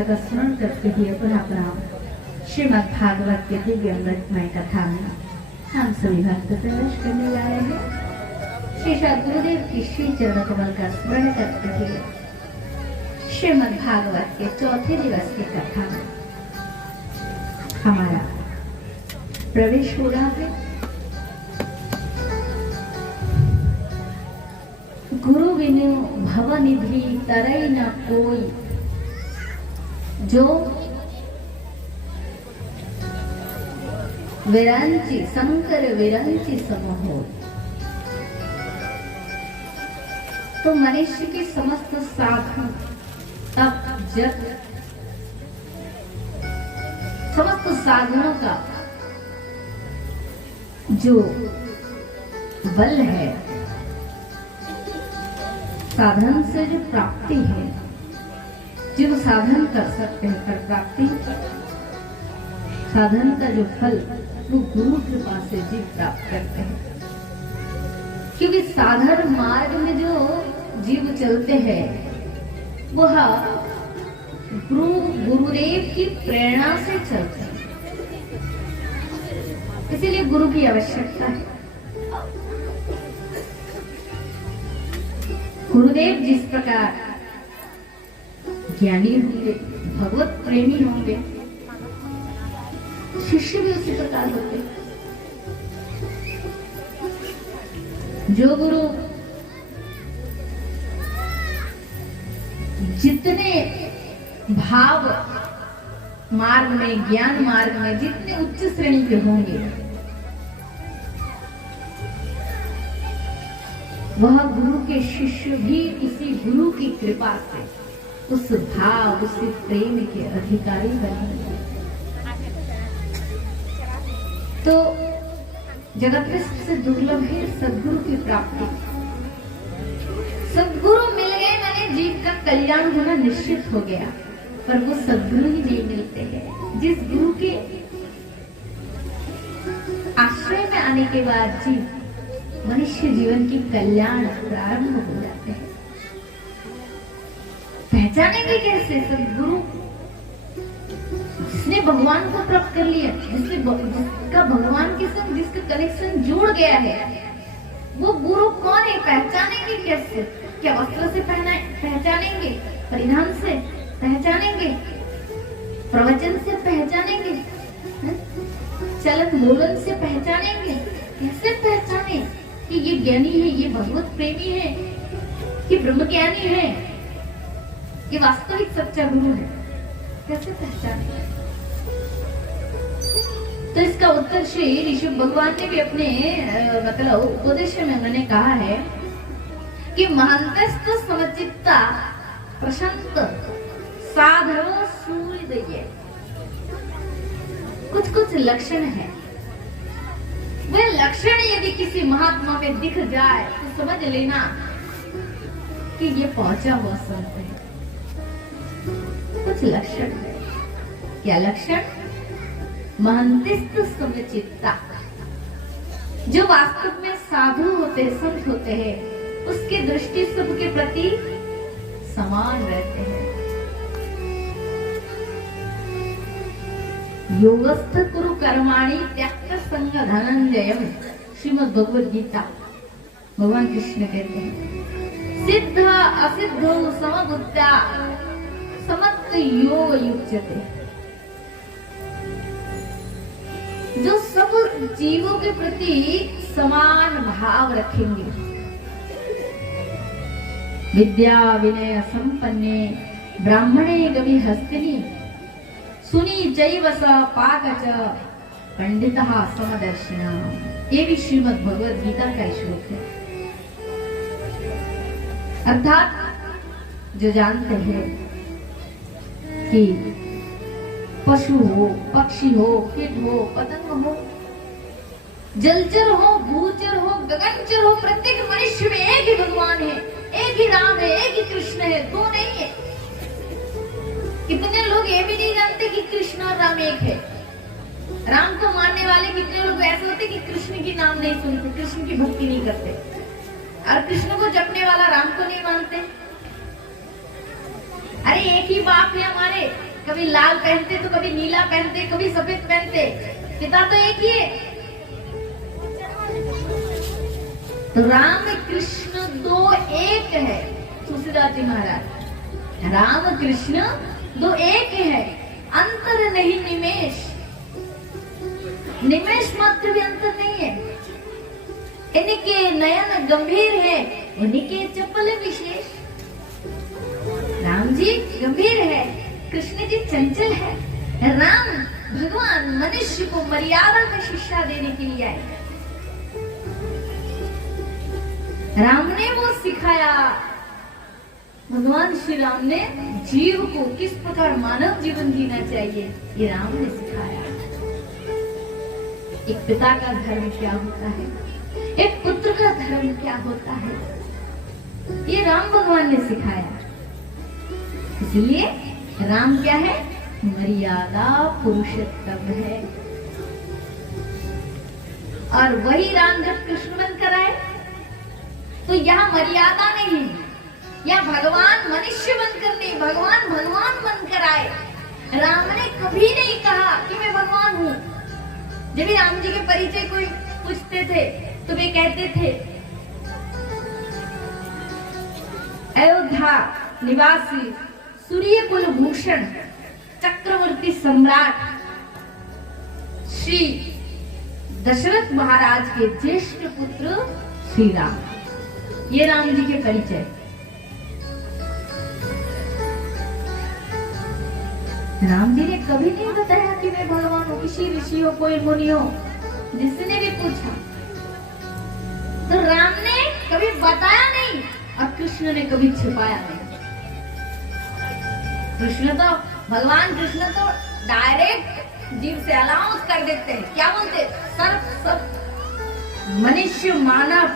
कथा का स्मरण करते हुए पुनः प्रणाम। श्रीमद् भागवत के दिव्य अमृतमय कथा में हम सभी भक्त प्रवेश करने जा रहे हैं। श्री गुरुदेव की श्री चरण कमल का स्मरण करते हुए श्रीमद् भागवत के चौथे दिवस की कथा में हमारा प्रवेश हो रहा है। गुरु बिनु भवनिधि तरई न कोई, जो विरंची शंकर विरंची सम हो। तो मनुष्य के समस्त साधन तप जप समस्त साधनों का जो बल है, साधन से जो प्राप्ति है, जो साधन कर सकते हैं कर प्राप्ति, साधन का जो फल वो गुरु कृपा से जीव प्राप्त करते हैं। क्योंकि साधन मार्ग में जो जीव चलते हैं वह गुरुदेव की प्रेरणा से चलते हैं, इसीलिए गुरु की आवश्यकता है। गुरुदेव जिस प्रकार ज्ञानी होंगे, भगवत प्रेमी होंगे, शिष्य भी उसी प्रकार होते हैं। जो गुरु जितने भाव मार्ग में, ज्ञान मार्ग में जितने उच्च श्रेणी के होंगे, वह गुरु के शिष्य भी उसी गुरु की कृपा से उस भाव, उस प्रेम के अधिकारी बनेंगे। तो जगत में सबसे दुर्लभ है सद्गुरु की प्राप्ति। सद्गुरु मिल गए मैंने जीव का कल्याण होना निश्चित हो गया, पर वो सद्गुरु ही नहीं मिलते हैं। जिस गुरु के आश्रय में आने के बाद जीव मनुष्य जीवन की कल्याण प्रारंभ हो जाते हैं। पहचानेंगे कैसे सद्गुरु? जिसने भगवान को प्राप्त कर लिया, जिसका भगवान के संग जिसका कनेक्शन जुड़ गया है, वो गुरु कौन है? पहचानेंगे कैसे? क्या वस्त्र से पहचानेंगे? परिधान से पहचानेंगे? प्रवचन से पहचानेंगे? चलन बोलन से पहचानेंगे? कैसे पहचाने कि ये ज्ञानी है, ये भगवत प्रेमी है, ये ब्रह्म ज्ञानी है, ये वास्तविक सच्चा गुरु है? कैसे पहचाने? तो इसका उत्तर श्री ऋषभ भगवान ने भी अपने मतलब उपदेश में उन्होंने कहा है कि महंतस्त समचित्ता प्रशांत साधव सूर्योदय। कुछ लक्षण है, वे लक्षण यदि किसी महात्मा में दिख जाए तो समझ लेना कि ये पहुंचा हुआ संत है। कुछ लक्षण है। क्या लक्षण? महंतिस्त समचित्ता, जो वास्तव में साधु होते हैं, संत होते हैं, उसकी दृष्टि सबके प्रति समान रहते हैं। योगस्थ कुरु कर्माणि त्यक्त संग धनंजयम, श्रीमद् भगवद गीता। भगवान कृष्ण कहते हैं सिद्ध असिद्धो समबुद्धा समत्त योग युज्यते। जो सब जीवों के प्रति समान भाव रखेंगे, विद्या विनय संपन्ने ब्राह्मणे गवि हस्तिनी सुनी चैव स पाक च पंडितः समदर्शिना। ये भी श्रीमद् भगवद गीता का श्लोक है। अर्थात जो जानते हैं कि पशु हो, पक्षी हो, कीट हो, पतंग हो, जलचर हो, भूचर हो, गगनचर हो, प्रत्येक मनुष्य में एक ही भगवान है, एक ही राम है, एक ही कृष्ण है, दो नहीं है। कितने लोग ये भी नहीं जानते कि कृष्ण और राम एक है। राम को मानने वाले कितने लोग ऐसे होते कि कृष्ण की नाम नहीं सुनते, कृष्ण की भक्ति नहीं करते, और कृष्ण को जपने वाला राम को नहीं मानते। अरे एक ही बाप है हमारे, कभी लाल पहनते तो कभी नीला पहनते, कभी सफेद पहनते, पिता तो एक ही है। तो राम कृष्ण दो एक है। तुलसीदास जी महाराज, राम कृष्ण दो एक है, अंतर नहीं निमेष, निमेष मात्र भी अंतर नहीं है। इनके नयन गंभीर है, इनके चपल विशेष। राम जी गंभीर है, कृष्ण जी चंचल है। राम भगवान मनुष्य को मर्यादा में शिक्षा देने के लिए आए। राम ने वो सिखाया, भगवान श्री राम ने जीव को किस प्रकार मानव जीवन जीना चाहिए, ये राम ने सिखाया। एक पिता का धर्म क्या होता है, एक पुत्र का धर्म क्या होता है, ये राम भगवान ने सिखाया। इसलिए राम क्या है, मर्यादा पुरुषोत्तम है। और वही राम जब कृष्ण बनकर आए तो यहाँ मर्यादा नहीं, या भगवान मनुष्य बनकर नहीं, भगवान भगवान बनकर आए। राम ने कभी नहीं कहा कि मैं भगवान हूँ। जब भी राम जी के परिचय कोई पूछते थे तो वे कहते थे, अयोध्या निवासी सूर्य कुल भूषण चक्रवर्ती सम्राट श्री दशरथ महाराज के ज्येष्ठ पुत्र श्री राम, ये राम जी के परिचय। राम जी ने कभी नहीं बताया कि मैं भगवान हूँ। किसी ऋषि हो, कोई मुनि हो, जिसने भी पूछा तो राम ने कभी बताया नहीं और कृष्ण ने कभी छिपाया नहीं। कृष्ण तो भगवान कृष्ण तो डायरेक्ट जीव से अनाउंस कर देते हैं। क्या बोलते? सब मनुष्य मानव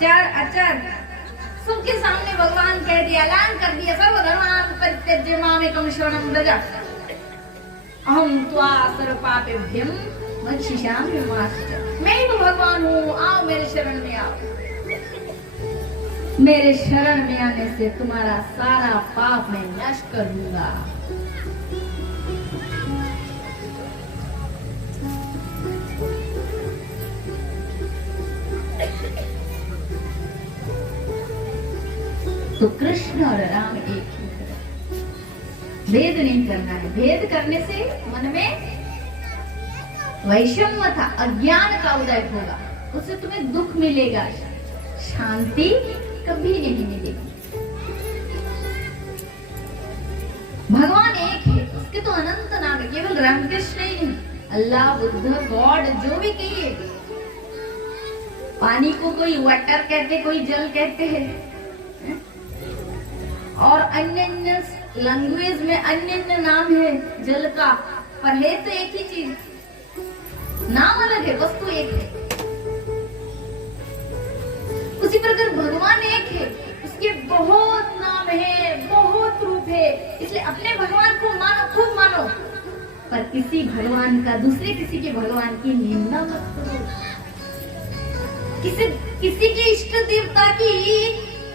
चर अचर सबके सामने भगवान कह दिया, ऐलान कर दिया, सर्वधर्मान् परित्यज्य मामेकं शरणं व्रज अहम त्वा सर्वपापेभ्यं मोक्षयिष्यामि मा शुचः। मैं ही तो भगवान हूँ, आओ मेरे शरण में आओ। मेरे शरण में आने से तुम्हारा सारा पाप मैं नष्ट कर दूंगा। तो कृष्ण और राम एक ही है। भेद नहीं करना है। भेद करने से मन में वैषम्यता, अज्ञान का उदय होगा, उससे तुम्हें दुख मिलेगा, शांति कभी नहीं मिलेगी। भगवान एक है, उसके तो अनंत नाम है, केवल रामकृष्ण ही नहीं, अल्लाह, बुद्ध, गॉड, जो भी कहिए। पानी को कोई वाटर कहते, कोई जल कहते हैं, और अन्य अन्य लैंग्वेज में अन्य अन्य नाम है जल का, पर है तो एक ही चीज, नाम अलग है, वस्तु एक है। उसी प्रकार भगवान एक है, उसके बहुत नाम है, बहुत रूप है, इसलिए अपने भगवान को मानो, खूब मानो, पर किसी भगवान का, दूसरे किसी के भगवान की निंदा मत करो। किसी के इष्ट देवता की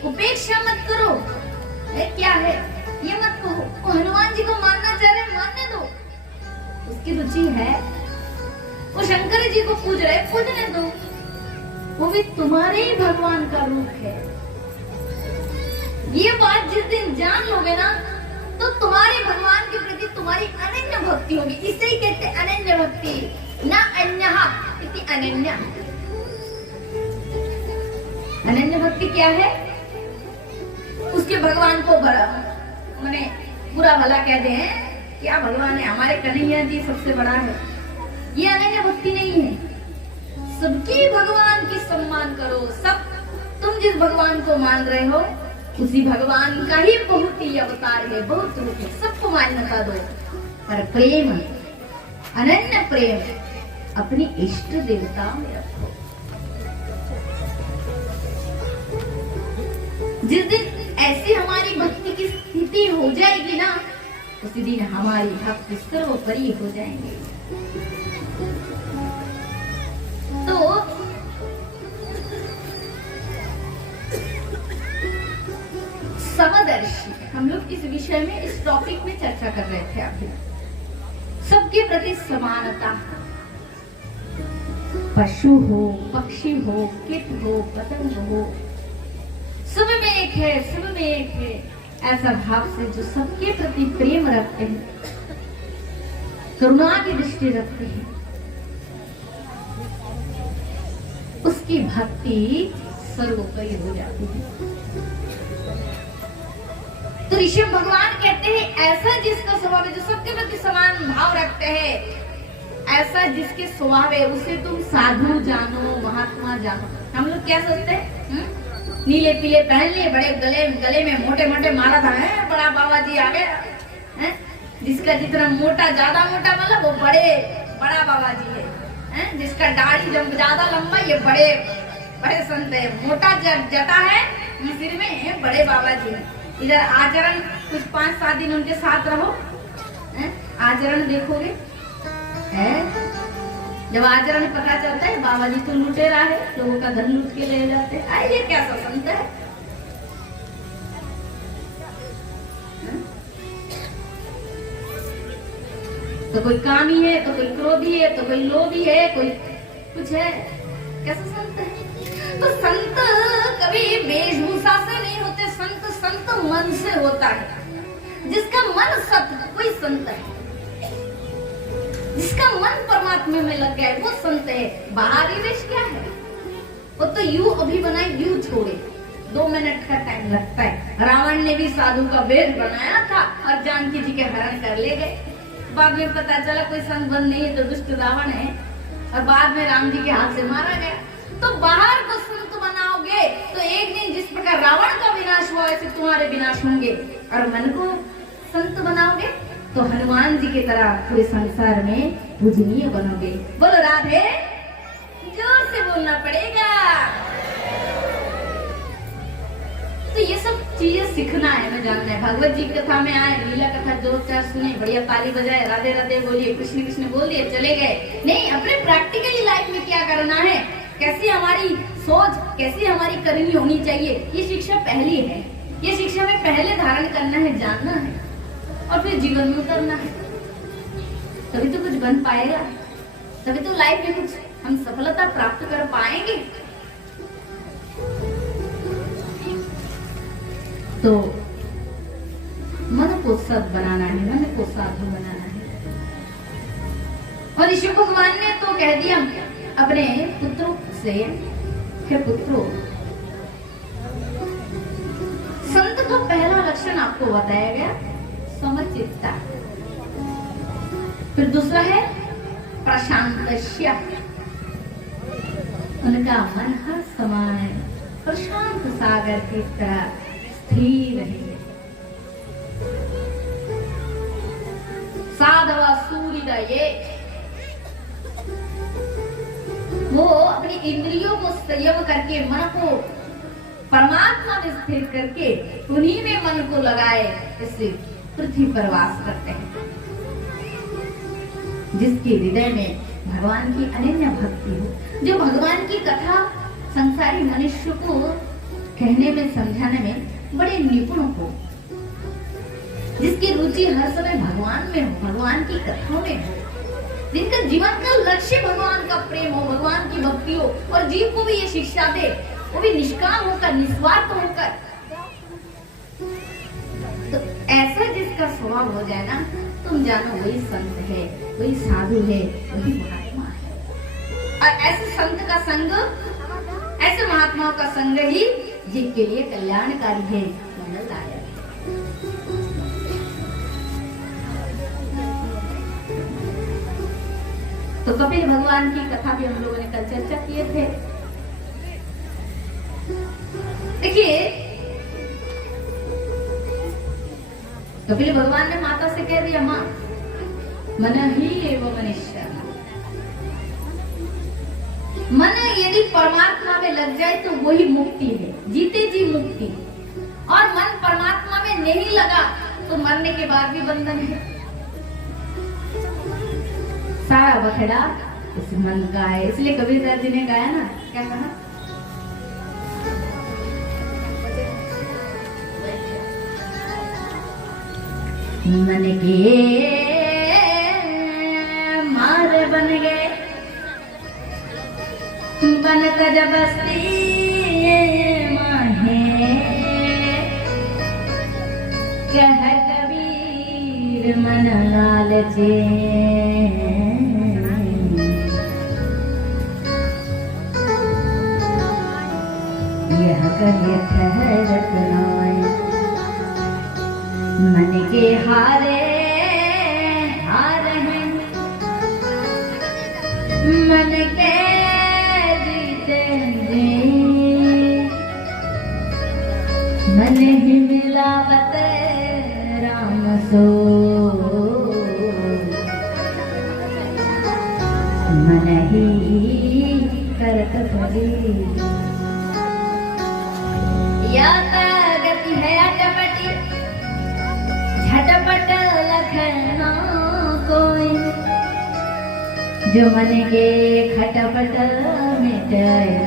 उपेक्षा मत करो। क्या है ये मत कहो। वो हनुमान जी को मानना चाह रहे, मानने दो, उसकी रुचि है। वो शंकर जी को पूज रहे, पूजने दो, वो भी तुम्हारे ही भगवान का रूप है। ये बात जिस दिन जान लोगे ना, तो तुम्हारे भगवान के प्रति तुम्हारी अनन्य भक्ति होगी। इसे ही कहते अनन्य भक्ति, ना अन्यहा इति अनन्य। अनन्य भक्ति क्या है? उसके भगवान को मैंने बुरा भला कहते हैं, क्या भगवान है, हमारे कन्हैया जी सबसे बड़ा है, ये अनन्य भक्ति नहीं है। सबकी भगवान की सम्मान करो। सब तुम जिस भगवान को मान रहे हो उसी भगवान का ही बहुत ही अवतार है, बहुत रूप है, सबको मान्यता दो। पर प्रेम, अनन्य प्रेम अपनी इष्ट देवता में रखो। जिस दिन ऐसी हमारी भक्ति की स्थिति हो जाएगी ना, उसी दिन हमारी भक्ति सर्वोपरि हो जाएंगे। तो समदर्शी, हम लोग इस विषय में, इस टॉपिक में चर्चा कर रहे थे अभी। सबके प्रति समानता। पशु हो, पक्षी हो, कीट हो, पतंग हो, सब में एक है, सब में एक है। ऐसा भाव से जो सबके प्रति प्रेम रखते हैं, करुणा की दृष्टि रखते हैं, उसकी भक्ति सर्वोपरि हो जाती है। तो ऋषभ भगवान कहते हैं ऐसा जिसका स्वभाव है, जो सबके प्रति समान भाव रखते हैं, ऐसा जिसके स्वभाव है उसे तुम साधु जानो, महात्मा जानो। हम लोग क्या सोचते हैं? नीले पीले पहन लिए, बड़े गले में मोटे मोटे माला था, है बड़ा बाबा जी आ गया है। जिसका जितना मोटा, ज्यादा मोटा मतलब वो बड़ा बाबा जी है। जिसका दाढ़ी जब ज्यादा लंबा, ये बड़े संत है। मोटा जटा है सिर में, बड़े बाबा जी है। इधर आचरण कुछ 5-7 दिन उनके साथ रहो, आचरण देखोगे, जब आचरण पता चलता है बाबा जी तो लुटेरा है, लोगों का धन लूट के ले जाते हैं। ये कैसा संत है? तो कोई कामी है, तो कोई क्रोधी है, तो कोई लोभी है, कोई कुछ है। कैसा संत है? तो संत कभी वेशभूषा से नहीं होते, संत मन से होता है। जिसका मन सत्य, कोई संत है। जिसका मन परमात्मा में लग गया है, वो संत है। बाहरी वेश क्या है? वो तो यूं अभी बनाए यूं छोड़े, 2 मिनट का टाइम लगता है। रावण ने भी साधु का वेश बनाया था और जानकी जी के हरण कर ले गए। बाद में पता चला कोई संत बंद नहीं है, तो दुष्ट रावण है, और बाद में राम जी के हाथ से मारा गया। तो बाहर को संत बनाओगे तो एक दिन जिस प्रकार रावण का विनाश हुआ, ऐसे तुम्हारे विनाश होंगे। और मन को संत बनाओगे तो हनुमान जी की तरह पूरे संसार में पूजनीय बनोगे। बोलो राधे, जोर से बोलना पड़ेगा। तो ये सब चीजें सीखना है, मैं जानना है। भगवत जी कथा में आए, लीला कथा 2-4 सुने, बढ़िया ताली बजाए, राधे राधे बोलिए, कृष्ण कृष्ण बोल दिए, चले गए। नहीं, अपने प्रैक्टिकली लाइफ में क्या करना है, कैसी हमारी सोच, कैसी हमारी करनी होनी चाहिए, ये शिक्षा पहली है। ये शिक्षा में पहले धारण करना है, जानना है, और फिर जीवन में उतरना है। तभी तो कुछ बन पाएगा, तभी तो लाइफ में कुछ हम सफलता प्राप्त कर पाएंगे। तो मन को सत बनाना है, मन को साधु बनाना है। और ऋषि भगवान ने तो कह दिया अपने पुत्रों से, हे पुत्रों, संत का पहला लक्षण आपको बताया गया, समचित्ता। फिर दूसरा है प्रशांतस्य, उनका मन हर समय प्रशांत सागर की तरह स्थिर है। साधवा सूर्योदये, वो अपनी इंद्रियों को संयम करके, मन को परमात्मा में स्थिर करके, उन्हीं में मन को लगाए, इससे पृथ्वी पर वास करते हैं। जिसके हृदय में भगवान की अनन्य भक्ति हो, जो भगवान की कथा संसारी मनुष्य को कहने में, समझाने में बड़े निपुण हो, जिसकी रुचि हर समय भगवान में हो, भगवान की कथाओं में हो, जिनका जीवन का लक्ष्य भगवान का प्रेम हो, भगवान की भक्ति हो, और जीव को भी ये शिक्षा दे, वो भी निष्काम होकर, निस्वार्थ होकर। तो ऐसा जिसका स्वभाव हो जाए ना, तुम जानो वही संत है, वही साधु है, वही महात्मा है। और ऐसे संत का संग, ऐसे महात्माओं का संग ही जीव के लिए कल्याणकारी है, मंगलदायक है। तो कपिल भगवान की कथा भी हम लोगों ने कल चर्चा किए थे। देखिए, कपिल भगवान ने माता से कह दिया, माँ मन ही एवं मनुष्य, मन यदि परमात्मा में लग जाए तो वही मुक्ति है, जीते जी मुक्ति। और मन परमात्मा में नहीं लगा तो मरने के बाद भी बंधन है। सारा बखेड़ा इस मन का है। इसलिए कबीरदास जी ने गाया ना, क्या कहा, मन के बन गए, बन कर बस्ती माहे, कह कबीर मन लालचे, यह कहे ठहरत नाय, मन के हारे हार हैं, मन के जीते जी, मन ही मिलावत राम सो, मन ही करत भरी, या गति है अटपटी, झटपट लखना कोई, जो मन के खटपट मिटाए,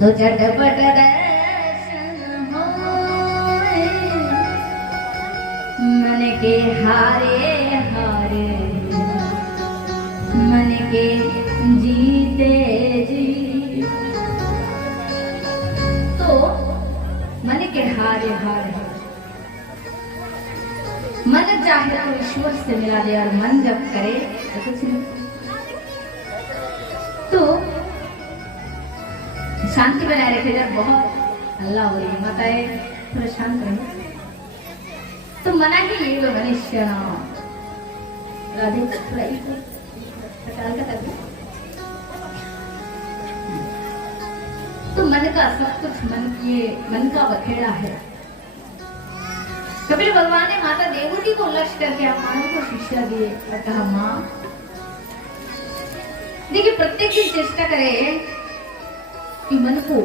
तो झटपट दर्शन होए, मन के हारे हारे, मन के जीते जी, तो मन के हारे हारे, मन चाहे तो ईश्वर से मिला दे, और मन जब करे तो कुछ नहीं। तो शांति बनाए रखे, जब बहुत हल्ला हो रही है, माताएं थोड़ा शांत रहे, तो मना ही ये लो मनुष्य राधे तो मन का सब कुछ मन का बखेड़ा है। कबीर भगवान ने माता देवहूति को लक्ष्य करके मानव को शिक्षा दिए और कहा, माँ देखिए प्रत्येक दिन चेष्टा करें कि मन को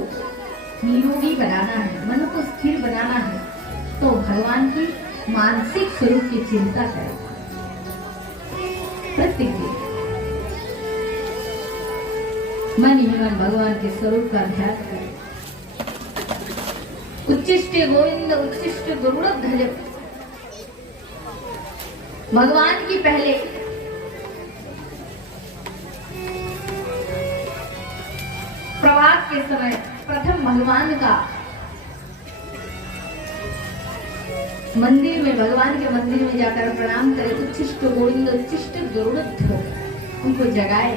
निरोगी बनाना है, मन को स्थिर बनाना है, तो भगवान की मानसिक स्वरूप की चिंता करें प्रत्येक दिन। मन ही मन भगवान के स्वरूप का ध्यान करें। उच्चिष्ट गोविंद उच्चिष्ट गरुड़ध्वज, भगवान की पहले प्रभात के समय प्रथम भगवान का मंदिर में, भगवान के मंदिर में जाकर प्रणाम करे। उच्चिष्ट गोविंद उच्चिष्ट गरुड़ध्वज, उनको जगाए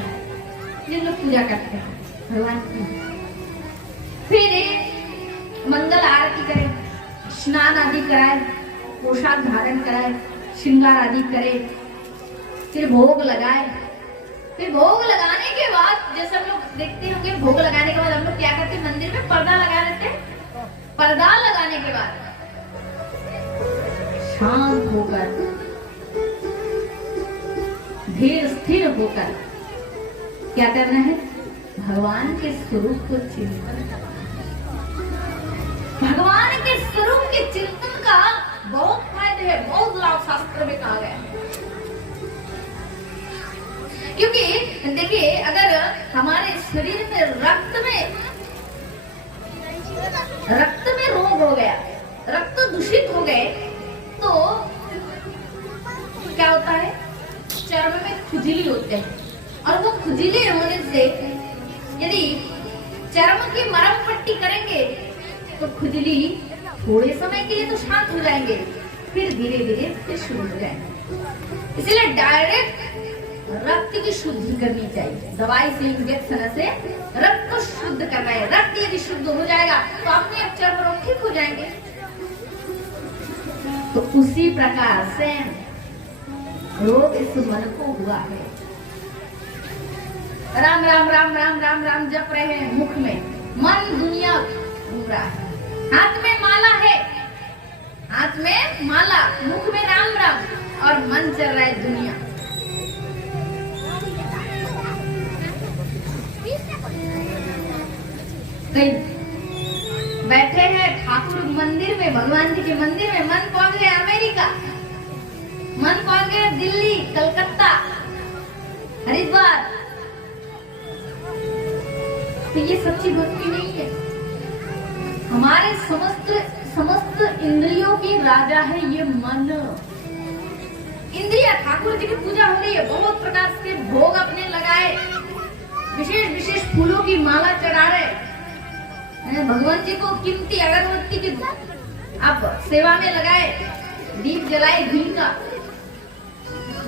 जिन लोग पूजा करते हैं भगवान की। फिर मंगल आरती करे, स्नान आदि कराए, पोशाक धारण कराए, श्रृंगार आदि करे, फिर भोग लगाए। फिर भोग लगाने के बाद जैसे हम लोग देखते होंगे, भोग लगाने के बाद हम लोग क्या करते हैं, मंदिर में पर्दा लगा देते हैं। पर्दा लगाने के बाद शांत होकर, धीर स्थिर होकर क्या करना है, भगवान के स्वरूप को चिंतन करना। भगवान के स्वरूप के चिंतन का बहुत फायदे है, बहुत लाभ शास्त्र में कहा गया है। क्योंकि देखिए, अगर हमारे शरीर में रक्त में रोग हो गया, रक्त दूषित हो गए, तो क्या होता है, चर्म में खुजली होते हैं, और वो खुजली होने से यदि चर्म की मरहम पट्टी करेंगे तो खुजली थोड़े समय के लिए तो शांत हो जाएंगे, फिर धीरे धीरे फिर शुरू हो जाएंगे। इसलिए डायरेक्ट रक्त की शुद्धि करनी चाहिए, दवाई से, इंजेक्शन से रक्त को शुद्ध करना है। रक्त यदि शुद्ध हो जाएगा तो अपने आप चर्म रोग ठीक हो जाएंगे। तो उसी प्रकार से रोग इस मन को हुआ है। राम राम राम राम राम राम जप रहे हैं मुख में, मन दुनिया घूम रहा है। हाथ में माला है, हाथ में माला, मुख में राम राम, और मन चल रहा है दुनिया। कई बैठे हैं ठाकुर मंदिर में, भगवान जी के मंदिर में, मन पहुंच गया अमेरिका, मन पहुंच गया दिल्ली, कलकत्ता, हरिद्वार। तो ये सच्ची भक्ति नहीं है। हमारे समस्त इंद्रियों की राजा है ये मन। इंद्रिया, ठाकुर जी की पूजा हो रही है, बहुत प्रकार के भोग अपने लगाए, विशेष विशेष फूलों की माला चढ़ा रहे, भगवान जी को कीमती अगरबत्ती की अब सेवा में लगाए, दीप जलाए घी का,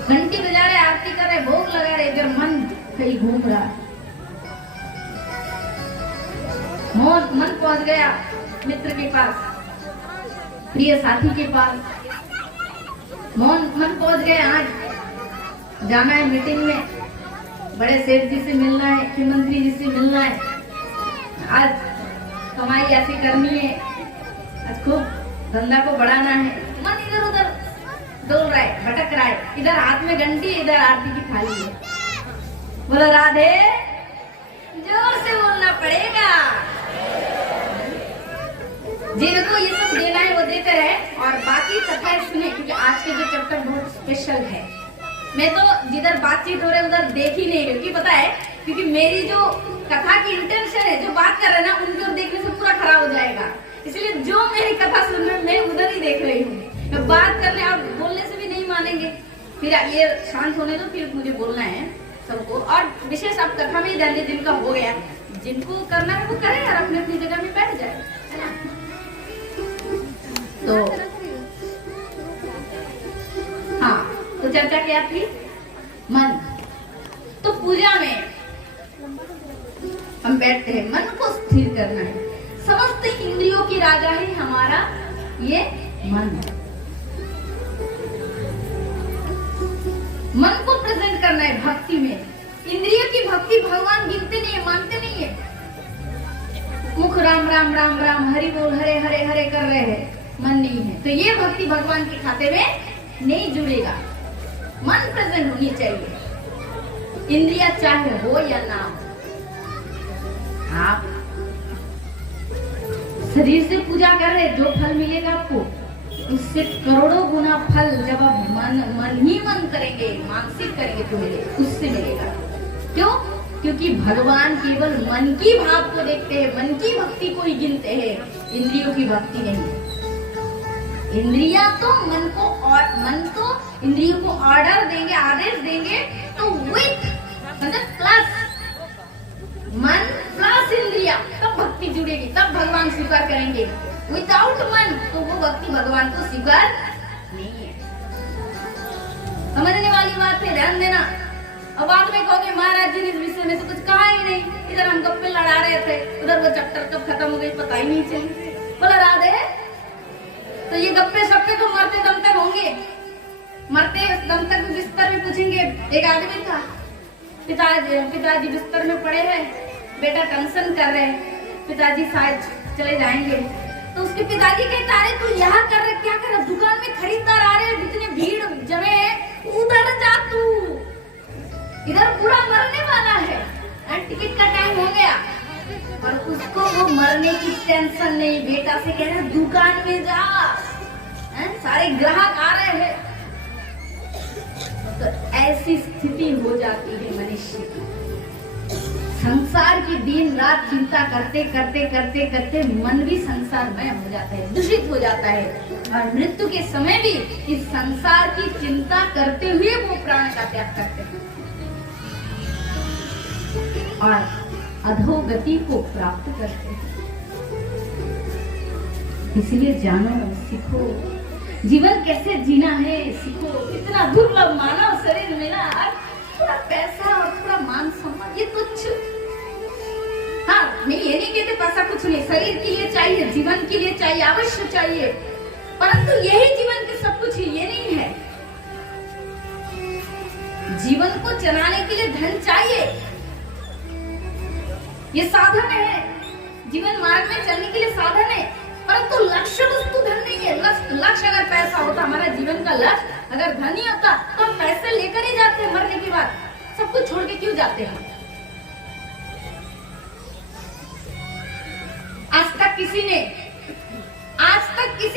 घंटी बजा रहे, आरती कर रहे, भोग लगा रहे, इधर मन कहीं घूम रहा है। मन पहुंच गया मित्र के पास, प्रिय साथी के पास, मन पहुंच गया आज जाना है मीटिंग में, बड़े सेठ जी से मिलना है, मुख्यमंत्री जी से मिलना है, आज कमाई ऐसी करनी है, आज खूब धंधा को बढ़ाना है। मन इधर उधर डोल रहा है, भटक रहा है, इधर हाथ में घंटी, इधर आरती की थाली है। बोलो राधे, जोर से बोलना पड़ेगा। जिनको ये सब देना है वो देते रहे, और बाकी कथाएं सुने, क्योंकि आज के जो चैप्टर बहुत स्पेशल है। मैं तो जिधर बातचीत हो रही है उधर देख ही नहीं, क्योंकि पता है, क्योंकि मेरी जो कथा की इंटेंशन है, जो बात कर रहे हैं ना, उनकी ओर देखने से पूरा खराब हो जाएगा। इसलिए जो मेरी कथा सुन रहे, मैं उधर ही देख रही हूँ। बात करने, आप बोलने से भी नहीं मानेंगे, फिर ये शांत होने दो, फिर मुझे बोलना है सबको। और विशेष आप कथा में ही ध्यान दें, जिनका हो गया, जिनको करना है वो करें, और अपनी अपनी जगह में बैठ जाए, है ना। तो हाँ, तो चर्चा क्या थी? मन। तो पूजा में हम बैठते हैं, मन को स्थिर करना है। समस्त इंद्रियों की राजा है हमारा ये मन। मन को प्रेजेंट करना है भक्ति में। इंद्रियों की भक्ति भगवान गिनते नहीं है, मानते नहीं है। मुख राम राम राम राम, हरि बोल, हरे हरे हरे कर रहे हैं, मन नहीं है, तो ये भक्ति भगवान के खाते में नहीं जुड़ेगा। मन प्रेजेंट होनी चाहिए, इंद्रिया चाहे हो या ना हो। आप शरीर से पूजा कर रहे, जो फल मिलेगा आपको, उससे करोड़ों गुना फल जब आप मन ही मन करेंगे, मानसिक करेंगे तो मिलेगा, उससे मिलेगा। क्यों? क्योंकि भगवान केवल मन की भाव को देखते हैं, मन की भक्ति को ही गिनते हैं, इंद्रियों की भक्ति नहीं। इंद्रिया तो मन को, और मन तो इंद्रियों को ऑर्डर देंगे, आदेश देंगे, तो विथ मतलब प्लस मन प्लस इंद्रिया, तब भक्ति जुड़ेगी, तब भगवान स्वीकार करेंगे। विदाउट मन तो वो भक्ति भगवान को स्वीकार नहीं है। समझने वाली बात है, ध्यान देना। अब बाद में कहोगे महाराज जी ने इस विषय में तो कुछ कहा ही नहीं, इधर हम गप्पे लड़ा रहे थे, उधर वो चैप्टर कब खत्म हो गई पता ही नहीं चली। बोला राधे, तो ये गप्पे सप्पे तो मरते दम तक होंगे, मरते दम तक बिस्तर में पूछेंगे। एक आदमी था, पिताजी बिस्तर में पड़े हैं, बेटा टेंशन कर रहे हैं, पिताजी शायद चले जाएंगे, तो उसके पिताजी कहते अरे तू यहाँ कर रहे, क्या कर रहा, दुकान में खरीदार आ रहे हैं, इतने भीड़ जमे है, उधर जा तू, इधर पूरा मरने वाला है, टिकट का टाइम हो गया। और उसको वो मरने की टेंशन नहीं, बेटा से कह रहे दुकान में जा, सारे ग्राहक आ रहे हैं। तो ऐसी स्थिति हो जाती है मनुष्य की। संसार की दिन रात चिंता करते करते करते करते मन भी संसारमय हो जाता है, दूषित हो जाता है, और मृत्यु के समय भी इस संसार की चिंता करते हुए वो प्राण का त्याग करते हैं और अधोगति को प्राप्त करते हैं। इसलिए जानो, सीखो, जीवन कैसे जीना है सीखो। इतना दुर्लभ मानव शरीर मिला, थोड़ा पैसा और थोड़ा मान सम्मान ये तुच्छ। हाँ, मैं ये नहीं कहते पैसा कुछ नहीं, शरीर के लिए चाहिए, जीवन के लिए चाहिए, अवश्य चाहिए, परंतु यही जीवन के सब कुछ ये नहीं है। जीवन को चलाने के लिए धन चाहिए, ये साधन है, जीवन मार्ग में चलने के लिए साधन है, परंतु लक्ष्य वस्तु धन नहीं है। लक्ष्य अगर पैसा होता, हमारा जीवन का लक्ष्य अगर धन ही होता, तो हम पैसे लेकर ही जाते हैं, मरने के बाद सब कुछ छोड़ के क्यों जाते हैं? आज तक किसी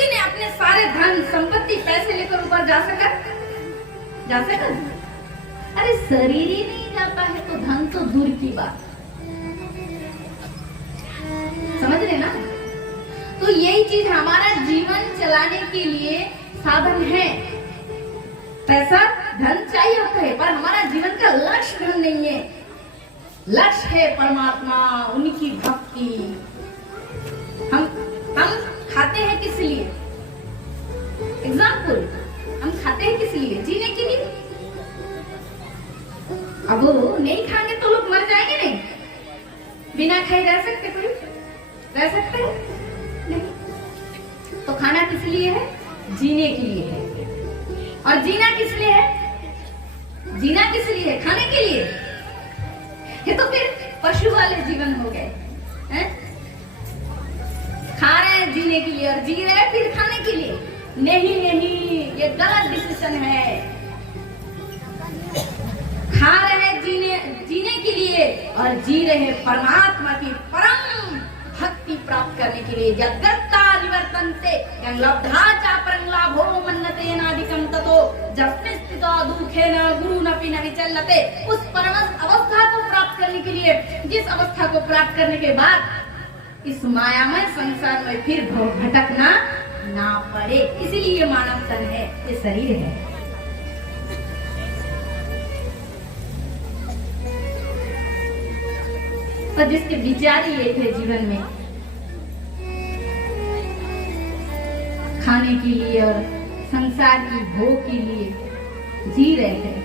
ने अपने सारे धन संपत्ति पैसे लेकर ऊपर जा सका? अरे शरीर ही नहीं जाता है तो धन तो दूर की बात। समझ रहे ना? तो यही चीज हमारा जीवन चलाने के लिए साधन है। पैसा धन चाहिए होता है, पर हमारा जीवन का लक्ष्य धन नहीं है। लक्ष्य है परमात्मा, उनकी भक्ति। हम खाते हैं किस लिए? एग्जाम्पल, हम खाते हैं किस लिए? जीने के लिए। अब वो नहीं खाएंगे तो लोग मर जाएंगे नहीं? बिना खाए रह सकते कोई? रह सकते हैं? नहीं। तो खाना किस लिए है? जीने के लिए है। और जीना किस लिए है? जीना किस लिए है? खाने के लिए। ये तो फिर पशु वाले जीवन हो गए हैं? खा रहे हैं जीने के लिए और जी रहे हैं फिर खाने के लिए। नहीं नहीं, ये गलत डिसीजन है। खा रहे हैं जीने के लिए और जी रहे हैं परमात्मा की परम भक्ति प्राप्त करने के लिए। जगत्ता निवर्तन से लब्धा चापरं लाभो मन्नते नादिकं ततो जस्मिन् स्थितो दुखेन गुरुनपि न विचलते। उस परम अवस्था को प्राप्त करने के लिए, जिस अवस्था को प्राप्त करने के बाद इस मायामय संसार में फिर भटकना ना पड़े, इसीलिए मानव तन है, ये शरीर है। पर जिसके विचार ही एक है जीवन में, खाने के लिए और संसार की भोग के लिए जी रहे हैं,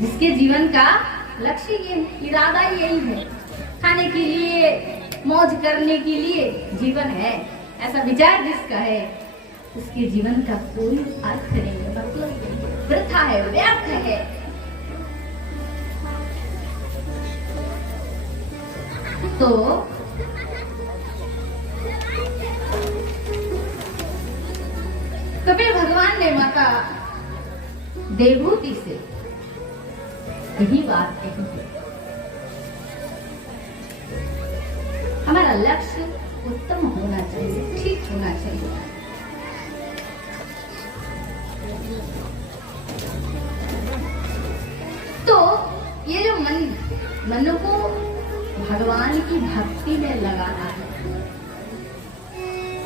जिसके जीवन का लक्ष्य ये इरादा यही है, खाने के लिए, मौज करने के लिए जीवन है, ऐसा विचार जिसका है, उसके जीवन का कोई अर्थ नहीं है, मतलब वृथा है, व्यर्थ है। तो कबीर भगवान ने माता देवहूति से यही बात कही है, हमारा लक्ष्य उत्तम होना चाहिए, ठीक होना चाहिए। तो ये जो मन को भगवान की भक्ति में लगाना है,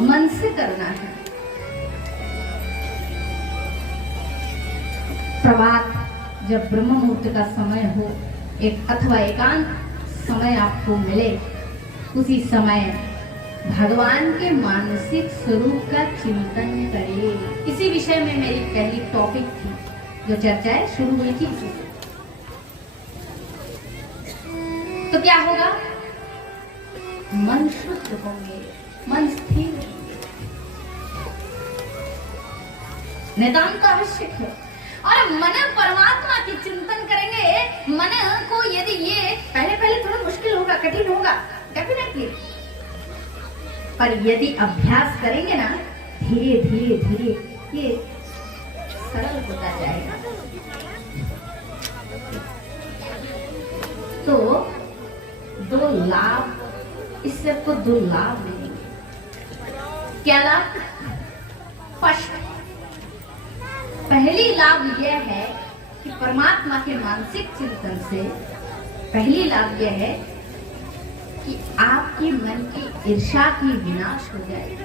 मन से करना है। प्रभात जब ब्रह्म मुहूर्त का समय हो, एक अथवा एकांत समय आपको मिले, उसी समय भगवान के मानसिक स्वरूप का चिंतन करें। इसी विषय में मेरी पहली टॉपिक थी, जो चर्चाएं शुरू हुई थी। तो क्या होगा? मन शुद्ध होंगे, मन स्थिर, नितांत आवश्यक है। और मन परमात्मा की चिंतन करेंगे। मन को यदि ये पहले थोड़ा मुश्किल होगा, कठिन होगा, डेफिनेटली, पर यदि अभ्यास करेंगे ना, धीरे धीरे धीरे ये सरल होता जाएगा। तो दो लाभ, इससे आपको दो लाभ मिलेंगे। क्या लाभ? फर्स्ट, पहली लाभ यह है कि परमात्मा के मानसिक चिंतन से पहली लाभ यह है कि आपके मन की ईर्ष्या की विनाश हो जाएगी।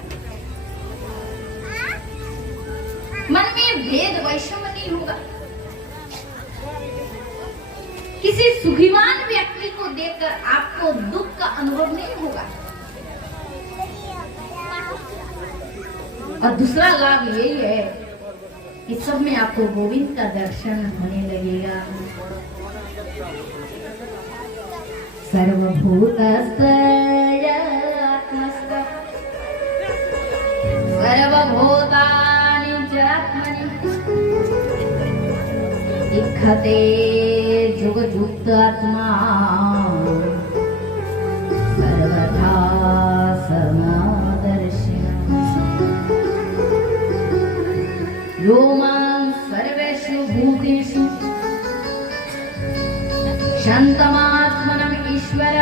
मन में भेद वैषम्य नहीं होगा। किसी सुखीवान व्यक्ति को देखकर आपको दुख का अनुभव नहीं होगा। और दूसरा लाभ यही है कि सब में आपको गोविंद का दर्शन होने लगेगा। सर्वभूतस्थात्मस्थ सर्वभूतानि च आत्मनि तिष्ठते जुगजुक्तात्मा सर्वथा समादर्शिनः यो मां सर्वेषु भूतेषु शान्तमात्मनम् ईश्वर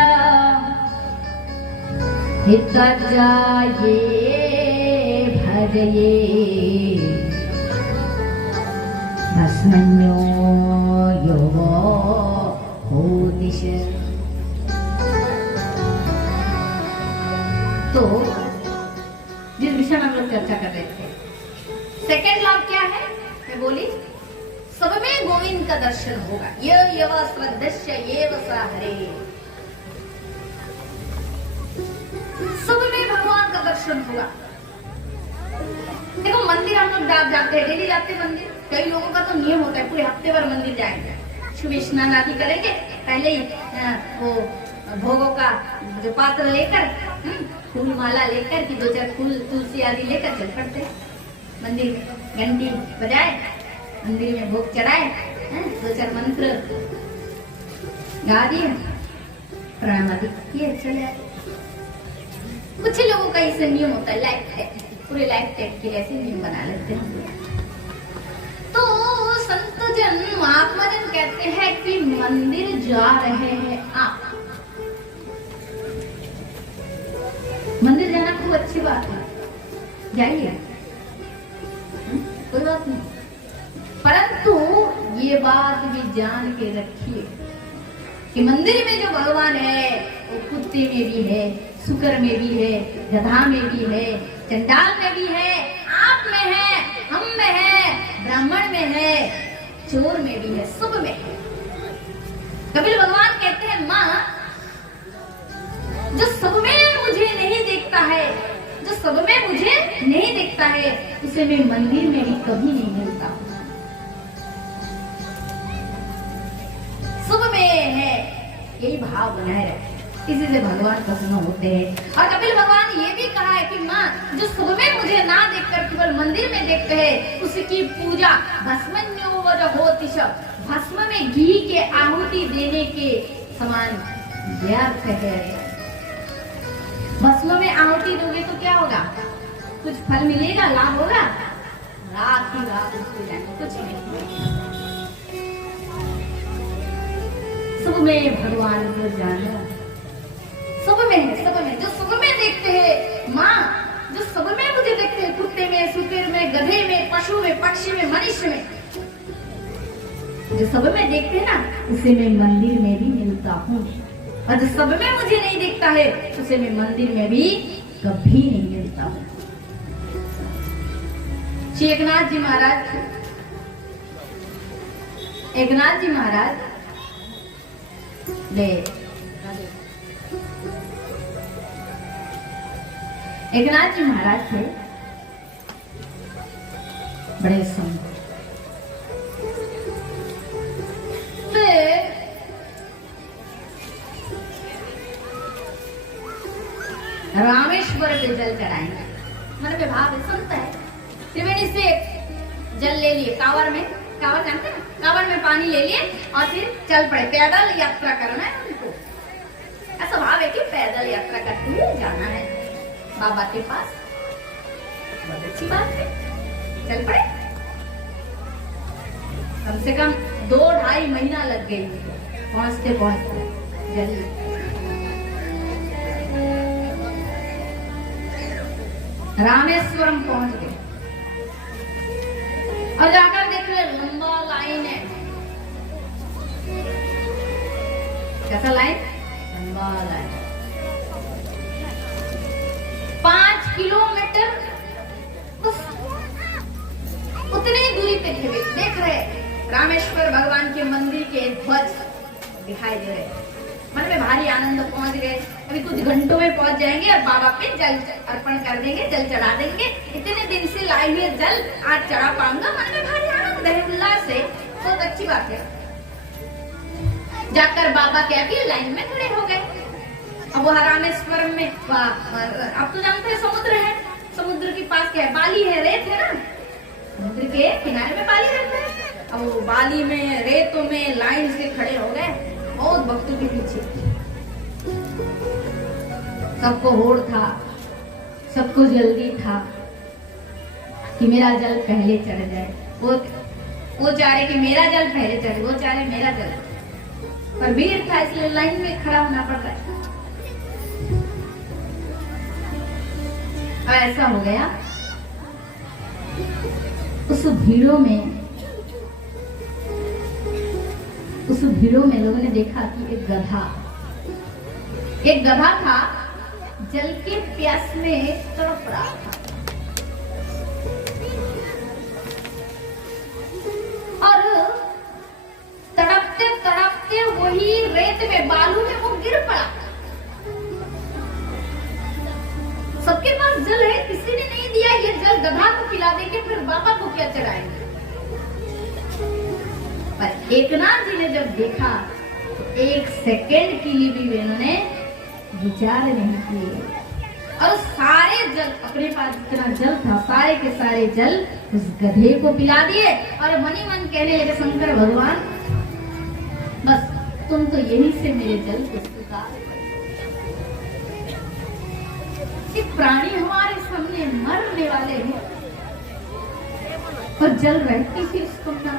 हितज्जाये भजये भस्मन्यो योगो भूतिश। तो जिस विषय में हम लोग चर्चा कर रहे थे, सेकेंड लाभ क्या है? मैं बोली तब इनका दर्शन होगा। ये यव श्रद्धस्य एव स हरे। सब में भगवान का दर्शन होगा। देखो मंदिर हम लोग जाते हैं, डेली जाते हैं मंदिर। कई लोगों का तो नियम होता है पूरे हफ्ते भर मंदिर जाएंगे, सुबह स्नान आदि करेंगे, पहले ही वो भोगों का जो पात्र लेकर, फूल माला लेकर कि 2-4 फूल तुलसी आदि लेकर चल पड़ते हैं मंदिर में। घंटी बजाए, मंदिर में भोग चढ़ाए, 2-4 मंत्र गा दिए, प्रणाम आदि किए, चले आए। कुछ लोगों का ऐसे नियम होता है, लाइफ पूरे लाइफ टाइम के लिए ऐसे नियम बना लेते हैं। तो संत जन महात्मा जन कहते हैं कि मंदिर जा रहे हैं आप, मंदिर जाना खूब अच्छी बात है, जाइए, कोई बात नहीं, परंतु ये बात भी जान के रखिए कि मंदिर में जो भगवान है वो कुत्ते में भी है, शुकर में भी है, गधा में भी है, चंडाल में भी है, आप में है, हम में है, ब्राह्मण में है, चोर में भी है, सब में है। कपिल भगवान कहते हैं माँ, जो सब में मुझे नहीं देखता है, जो सब में मुझे नहीं देखता है, उसे मैं मंदिर में भी कभी नहीं मिलता हूँ। सब में है, यही भाव बनाए रखे, इसी से भगवान प्रसन्न होते हैं। और कपिल भगवान ये भी कहा है कि माँ, जो सब में मुझे ना देखकर केवल मंदिर में देखते हैं, उसकी पूजा भस्मन्योवर होति च, भस्म में घी के आहुति देने के समान व्यर्थ है। भस्म में आहुति दोगे तो क्या होगा? कुछ फल मिलेगा, लाभ होगा? रात ही रात उसको जाने, कुछ नहीं। सब में भगवान को जाना, सब में है, सब में, जो सब में देखते हैं माँ, जो सब में मुझे देखते हैं, कुत्ते में, सुकर में, गधे में, पशु में, पक्षी में, मनुष्य में, जो सब में देखते हैं ना, उसे मैं मंदिर में भी मिलता हूँ। और जो सब में मुझे नहीं देखता है, उसे मैं मंदिर में भी कभी नहीं मिलता हूँ। श्री एकनाथ जी महाराज, एकनाथ जी महाराज ले, एकनाथ जी महाराज थे बड़े संत। रामेश्वर पे जल चढ़ाएंगे, मन में भाव संत है, त्रिवेणी से जल ले लिए, कांवर में, कांवर जानते हैं, कांवर में पानी ले लिए और फिर चल पड़े, पैदल यात्रा करना है उनको। ऐसा भाव है कि पैदल यात्रा करते हुए जाना है बाबा के पास, बहुत अच्छी बात है, चल पड़े। कम से कम 2-2.5 महीना लग गई पहुंचते पहुंचते जल्दी। रामेश्वरम पहुंच गए और जाकर देख रहे लंबा लाइन है। कैसा लाइन? लंबा लाइन, 5 किलोमीटर उतनी दूरी पे थे, देख रहे रामेश्वर भगवान के मंदिर के ध्वज दिखाई दे रहे। मन में भारी आनंद, पहुंच गए, अभी कुछ घंटों में पहुंच जाएंगे और बाबा पे जल अर्पण कर देंगे, जल चढ़ा देंगे। इतने दिन से लाई हुए जल आज चढ़ा पाऊंगा, मन में भारी आनंद है, उल्लास है, बहुत अच्छी बात है। जाकर बाबा के आगे लाइन में खड़े हो गए। अब वो रामेश्वरम में, अब तो जानते हैं समुद्र है, समुद्र के पास क्या है? बाली है, रेत है ना, समुद्र के किनारे में बाली रहता है। अब वो बाली में, रेतों में लाइन से खड़े हो गए, बहुत भक्तों के पीछे। सबको होड़ था, सबको जल्दी था कि मेरा जल पहले चढ़ जाए। वो चाह रहे कि मेरा जल पहले चढ़े, वो चाह रहे मेरा जल, पर भीड़ था इसलिए लाइन में खड़ा होना पड़ रहा है। और ऐसा हो गया, उस भीड़ों में लोगों ने देखा कि एक गधा था, जल के प्यास में तड़प रहा था। और ही रेत में, बालू में वो गिर पड़ा। सबके पास जल है, किसी ने नहीं दिया। ये जल गधा को पिला देंगे, फिर बाबा को क्या चढ़ाएंगे? पर एकनाथ जी ने जब देखा तो एक सेकंड के लिए भी इन्होंने विचार नहीं किए और सारे जल, अपने पास जितना जल था सारे के सारे जल उस गधे को पिला दिए। और मनी मन कहने लगे, शंकर भगवान बस तुम तो यही से मेरे जल को स्वीकार करो। ये प्राणी हमारे सामने मरने वाले हैं और जल रहती थी उसको ना।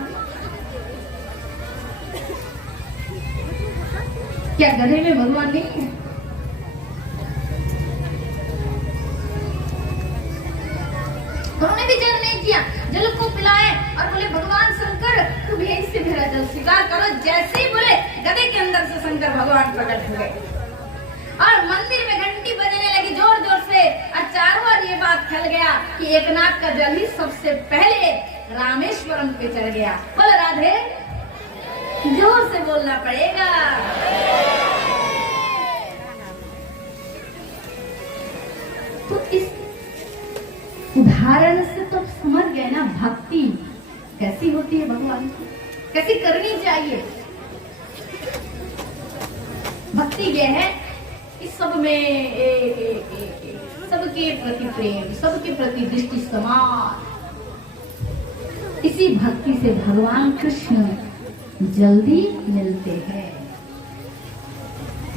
क्या गधे में भगवान नहीं है? उन्होंने भी जल नहीं किया, जल को पिलाए और बोले भगवान शंकर तुम यहीं से मेरा जल स्वीकार करो। जैसे ही बोले गधे के अंदर से शंकर भगवान प्रकट हो गए और मंदिर में घंटी बजने लगी जोर जोर से। और चारों ओर ये बात फैल गया कि एकनाथ का जल ही सबसे पहले रामेश्वरम पे चढ़ गया। बोल राधे, जोर से बोलना पड़ेगा। तो इस उदाहरण से तो समझ गए ना भक्ति कैसी होती है, भगवान की कैसी करनी चाहिए। भक्ति यह है कि सब में सबके प्रति प्रेम, सबके प्रति दृष्टि समान। इसी भक्ति से भगवान कृष्ण जल्दी मिलते हैं।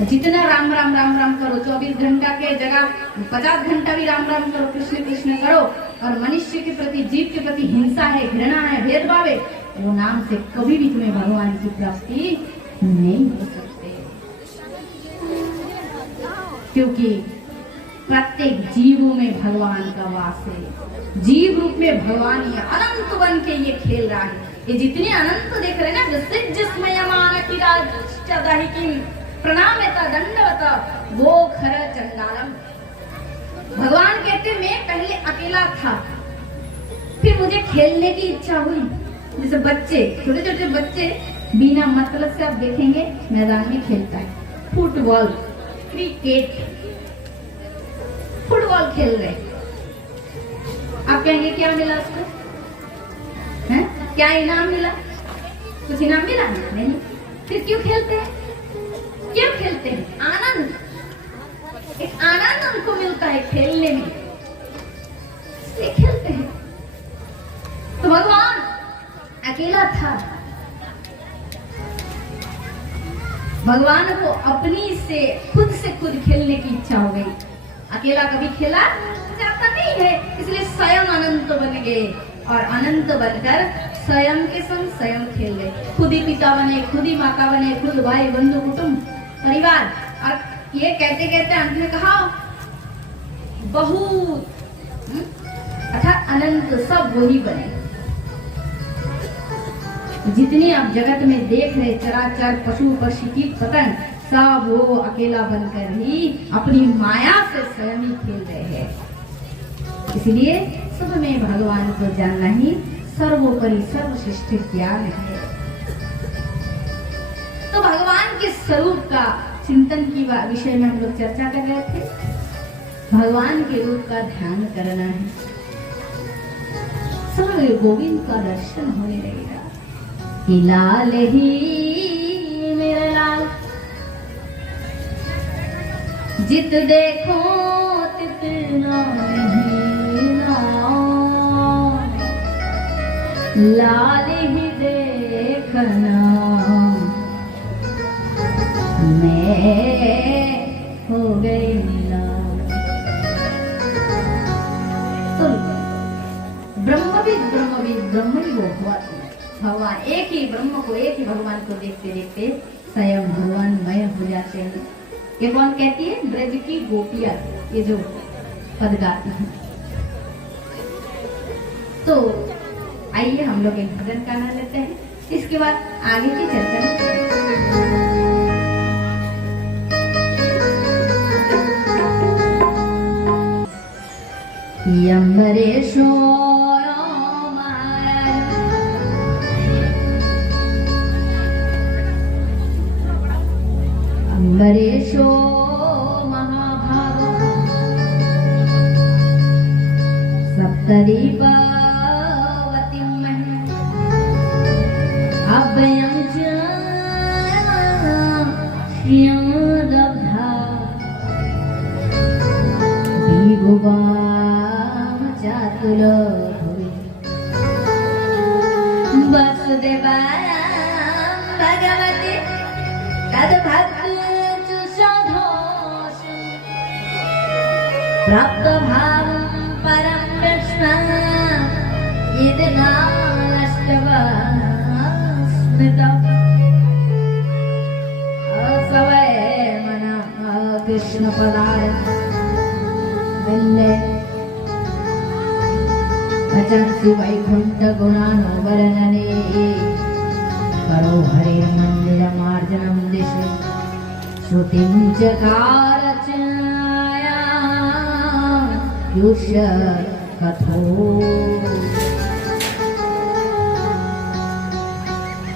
जितना राम राम राम राम करो, 24 घंटा के जगह 50 घंटा भी राम राम करो, कृष्ण कृष्ण करो, और मनुष्य के प्रति, जीव के प्रति हिंसा है, घृणा है, भेदभाव है, वो नाम से कभी भी तुम्हें भगवान की प्राप्ति नहीं हो सकते। क्योंकि प्रत्येक जीवों में भगवान का वास है। जीव रूप में भगवान ही अनंत बन के ये खेल रहा है। ये जितने अनंत देख रहे हैं ना, जिसमें प्रणामता दंडवता वो खर चंडालम। भगवान कहते मैं पहले अकेला था, फिर मुझे खेलने की इच्छा हुई। जैसे बच्चे, छोटे छोटे बच्चे बिना मतलब से आप देखेंगे मैदान में खेलता है, फुटबॉल, क्रिकेट, फुटबॉल खेल रहे। आप कहेंगे क्या मिला उसको? है? क्या इनाम मिला? कुछ इनाम मिला? नहीं। फिर क्यों खेलते हैं? क्यों खेलते हैं? आनंद, एक आनंद उनको मिलता है खेलने में, इसलिए खेलते हैं। तो भगवान अकेला था, भगवान को अपनी से खुद खेलने की इच्छा हो गई। अकेला कभी खेला जाता नहीं है, इसलिए स्वयं अनंत बन गए और अनंत बनकर स्वयं के संग स्वयं खेल गए। खुद ही पिता बने, खुद ही माता बने, खुद भाई बंधु कुटुंब परिवार। और ये कहते कहते अंत में कहा बहुत, अर्थात अनंत सब वही बने। जितने आप जगत में देख रहे चराचर पशु पक्षी कीट पतंग, सब वो अकेला बनकर ही अपनी माया से स्वयं ही खेल रहे हैं। इसलिए सब में भगवान को जानना ही सर्वोपरि सर्वश्रेष्ठ ज्ञान है। तो भगवान के स्वरूप का चिंतन की विषय में हम लोग चर्चा कर रहे थे। भगवान के रूप का ध्यान करना है, समय गोविंद का दर्शन होने लगेगा। कि लाल ही मेरा लाल, जित देखो तित नहीं नाम, लाल ही देखना मैं हो गई लाल। तो ब्रह्म ही वो हुआ भगवान। एक ही ब्रह्म को, एक ही भगवान को देखते देखते स्वयं भगवानमय हो जाते हैं। ये कौन कहती है? ब्रज की गोपियां, ये जो पद गाती हैं। तो आइए हम लोग एक भजन गाना लेते हैं, इसके बाद आगे की चर्चा। यम्बरेशो अम्बरीशो महाभाग सप्तदीपावतीं महे अभयं च श्रियं दग्धा विभुवाम चातुल वसुदेवाय भगवते तद्भक्तु सधोष प्राप्तभावं परं विष्णु इदनाष्टवस्मितम् असवै मनः कृष्णपदाय विन्दे भजन्ति वैकुण्ठ गुणानो वर्णने करो हरे मंदिरमार्जनं दिशि श्रुतिं चकार युष कथो।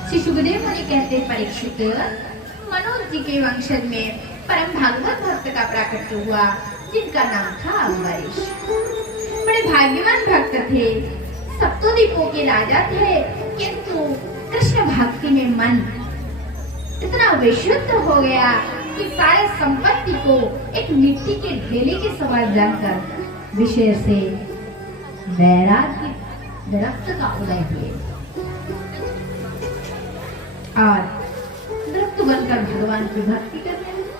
श्री सुखदेव मुनि कहते परीक्षित, मनोज जी के वंशज में परम भागवत भक्त का प्राकट्य हुआ जिनका नाम था अम्बरीश। बड़े भाग्यवान भक्त थे, सप्तद्वीपों के राजा थे, किंतु कृष्ण भक्ति में मन इतना विशुद्ध हो गया कि सारे संपत्ति को एक मिट्टी के ढेले के समान जानकर विषय से वैराग्य दरख्त का उदय हुए और दरख्त बनकर भगवान की भक्ति करने लगे।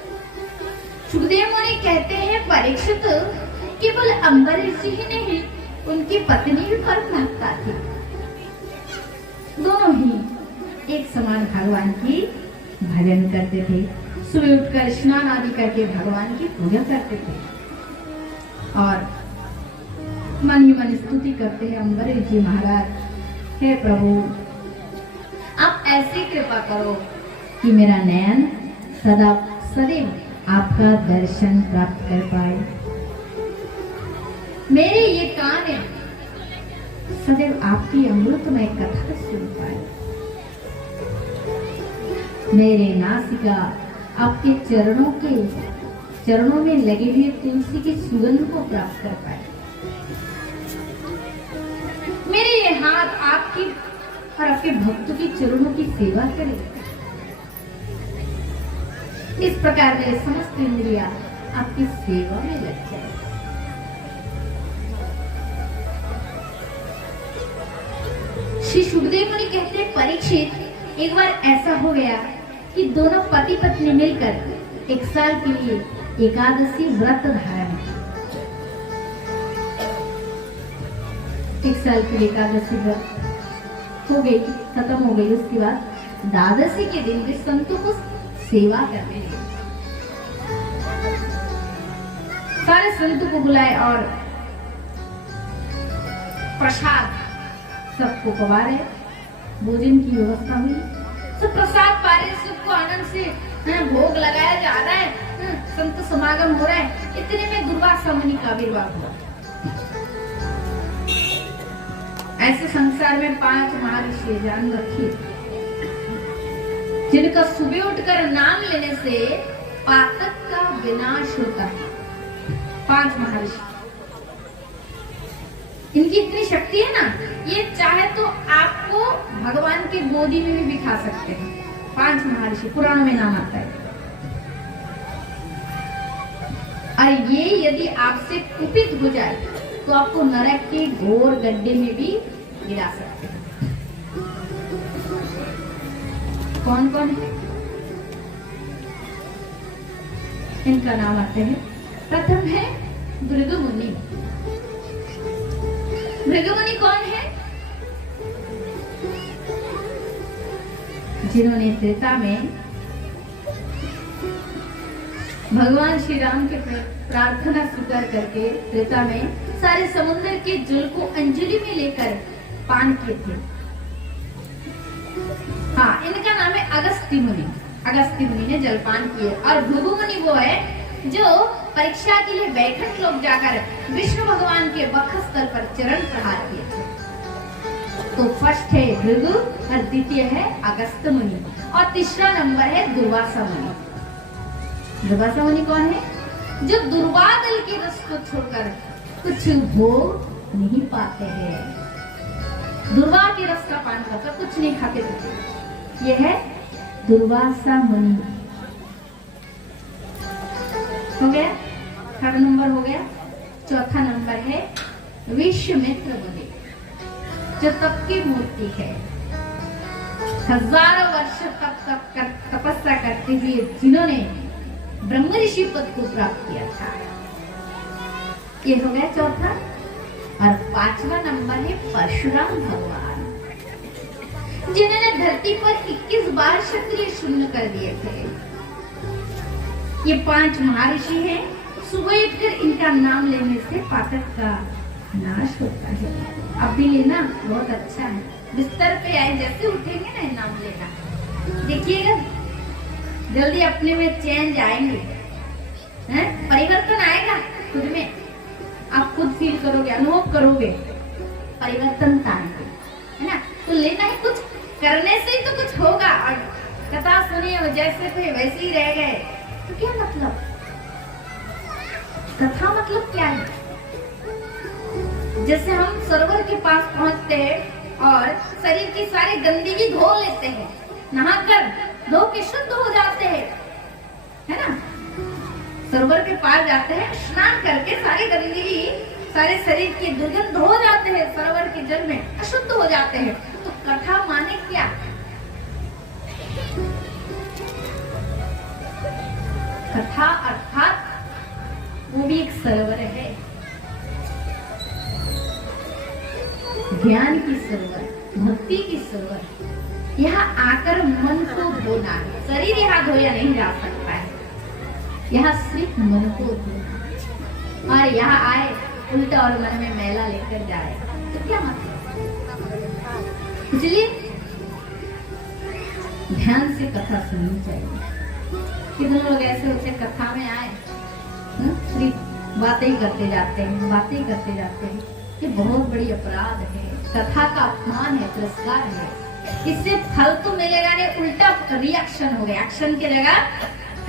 सुखदेव मुनि कहते हैं परीक्षित, केवल अम्बरीश जी ही नहीं, उनकी पत्नी भी परम भक्ता थी। दोनों ही एक समान भगवान की भजन करते थे, सुबह उठकर स्नान आदि करके भगवान की पूजा करते थे और मन ही मन स्तुति करते हैं, अम्बरीश जी महाराज, हे प्रभु आप ऐसी कृपा करो कि मेरा नयन सदा सदैव आपका दर्शन प्राप्त कर पाए, मेरे ये कान सदैव आपकी अमृतमय कथा सुन पाए, मेरे नासिका आपके चरणों में लगे हुए तुलसी की सुगंध को प्राप्त कर पाए, मेरे ये हाथ आपकी और आपके भक्तों के चरणों की सेवा करे। इस प्रकार मेरे समस्त इंद्रियां आपकी सेवा में लग जाए। श्री सुखदेव मुनि कहते हैं परीक्षित, एक बार ऐसा हो गया कि दोनों पति पत्नी मिलकर 1 साल के लिए एकादशी व्रत धारण, 1 साल के लिए एकादशी व्रत हो गई, खत्म हो गई। उसके बाद द्वादशी के दिन वे संतों को सेवा करने लगे, सारे संतों को बुलाए और प्रसाद सबको पवा रहे, भोजन की व्यवस्था हुई, सब प्रसाद पा रहे, सबको आनंद से भोग लगाया जा रहा है, संत समागम हो रहा है। इतने में दुर्वासा मुनि का आविर्भाव हुआ। ऐसे संसार में 5 महर्षि जान रखिए, जिनका सुबह उठकर नाम लेने से पातक का विनाश होता है। 5 महर्षि, इनकी इतनी शक्ति है ना, ये चाहे तो आपको भगवान के गोदी में भी बिठा सकते हैं। 5 महर्षि पुराणों में नाम आता है। और ये यदि आपसे कुपित हो जाए तो आपको नरक के घोर गड्ढे में भी गिरा सकते हैं। कौन कौन है? इनका नाम आते हैं। प्रथम है भृगुमुनि। भृगुमुनि कौन है? जिन्होंने त्रेता में भगवान श्री राम के प्रार्थना स्वीकार करके त्रेता में सारे समुद्र के जल को अंजलि में लेकर पान किए थे। हाँ, इनका नाम है अगस्त्य मुनि। अगस्त्य मुनि ने जलपान किए। और भृगु मुनि वो है जो परीक्षा के लिए बैठक लोग जाकर विष्णु भगवान के वक्षस्थल पर चरण प्रहार किए थे। तो फर्स्ट है भृगु और द्वितीय है अगस्त्य मुनि और तीसरा नंबर है दुर्वासा मुनि। दुर्वासा मुनि कौन है? जो दुर्वादल के रस को छोड़कर कुछ भोग नहीं पाते हैं, दुर्वा के रस का पान करकर कुछ नहीं खाते थे। ये है दुर्वासा मुनि। हो गया, थर्ड नंबर हो गया। चौथा नंबर है विश्वामित्र मुनि, जो तप की मूर्ति है। हजारों वर्ष तप तपस्या करते हुए जिन्होंने ब्रह्म ऋषि पद को प्राप्त किया था। ये हो गया चौथा। और पांचवा नंबर है परशुराम भगवान, जिन्होंने धरती पर 21 बार क्षत्रिय शून्य कर दिए थे। ये 5 महर्षि हैं। सुबह उठकर इनका नाम लेने से पातक का नाश होता है। अब भी लेना बहुत अच्छा है। बिस्तर पे आए जैसे उठेंगे ना, नाम लेना, देखिएगा जल्दी अपने में चेंज आएंगे, हैं? परिवर्तन आएगा खुद में। आप खुद फील करोगे, अनुभव करोगे, परिवर्तन आएगा, है ना? तो लेना है, कुछ करने से ही तो कुछ होगा। और कथा सुनिए जैसे थे वैसे ही रह गए तो क्या मतलब? कथा मतलब क्या है? जैसे हम सरोवर के पास पहुंचते हैं और शरीर की सारी गंदगी धो लेते हैं, नहाकर धो के शुद्ध हो जाते हैं, है ना? सरोवर के पास जाते हैं, स्नान करके सारी गंदगी, सारे शरीर की दुर्गंध धो जाते हैं, सरोवर के जल में अशुद्ध हो जाते हैं। तो कथा माने क्या? कथा अर्थात वो भी एक सरोवर है, ज्ञान की सरोवर, भक्ति की सरोवर। यहाँ आकर मन को धोना है। शरीर यहाँ धोया नहीं जा सकता है, यहाँ सिर्फ मन को धोना। और यहाँ आए उल्टा और मन में मैला लेकर जाए तो क्या मतलब? इसलिए ध्यान से कथा सुननी चाहिए। कितने लोग ऐसे होते कथा में आए सिर्फ बातें ही करते जाते हैं, बातें ही करते जाते हैं। ये बहुत बड़ी अपराध है, कथा का अपमान है, तिरस्कार है। इससे फल तो मिलेगा नहीं, उल्टा रिएक्शन हो गया, एक्शन की जगह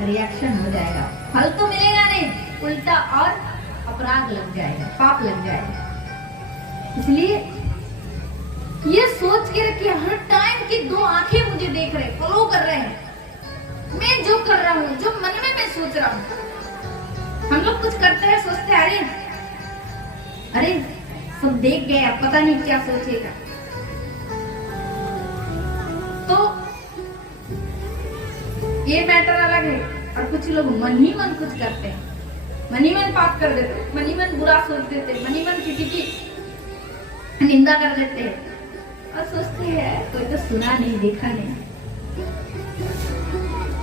रिएक्शन हो जाएगा। फल तो मिलेगा नहीं, उल्टा और अपराध लग जाएगा, पाप लग जाएगा। इसलिए ये सोच के रखिए हर टाइम की 2 आंखें मुझे देख रहे, फॉलो कर रहे हैं। मैं जो कर रहा हूँ, जो मन में मैं सोच रहा हूँ। हम लोग कुछ करते हैं, सोचते हैं अरे सब देख गए, अब पता नहीं क्या सोचेगा। तो ये मैटर अलग है। और कुछ लोग मन ही मन कुछ करते हैं, मन ही मन पाप कर देते, मन ही मन बुरा सोच देते, मन ही मन किसी की निंदा कर देते हैं और सोचते हैं कोई तो सुना नहीं, देखा नहीं,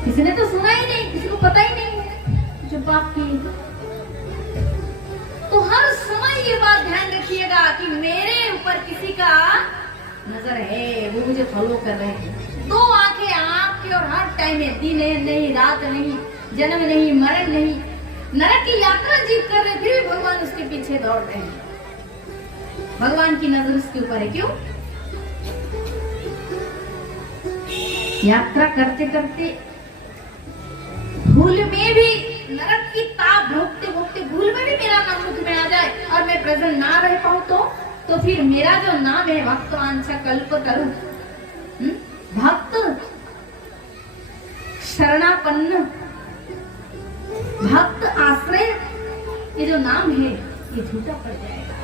किसी ने तो सुना ही नहीं, किसी को पता ही नहीं जो पाप की। तो हर समय ये बात ध्यान रखिएगा कि मेरे ऊपर किसी का नजर है, वो मुझे फॉलो कर रहे हैं। 2 आंखें आपके और हर टाइम है, दिन नहीं, रात नहीं, जन्म नहीं, मरण नहीं, नरक की यात्रा जीत कर रहे, फिर भगवान उसके पीछे दौड़ रहे हैं। भगवान की नजर उसके ऊपर है। क्यों? यात्रा करते करते भूल में भी, नरक की ताप भोगते भोगते भूल में भी मेरा नाम मुख में आ जाए और मैं प्रेजेंट ना रह पाऊं तो फिर मेरा जो नाम है भक्तवांछा कल्पतरु, भक्त शरणापन्न, भक्त आश्रय, ये जो नाम है ये झूठा पड़ जाएगा।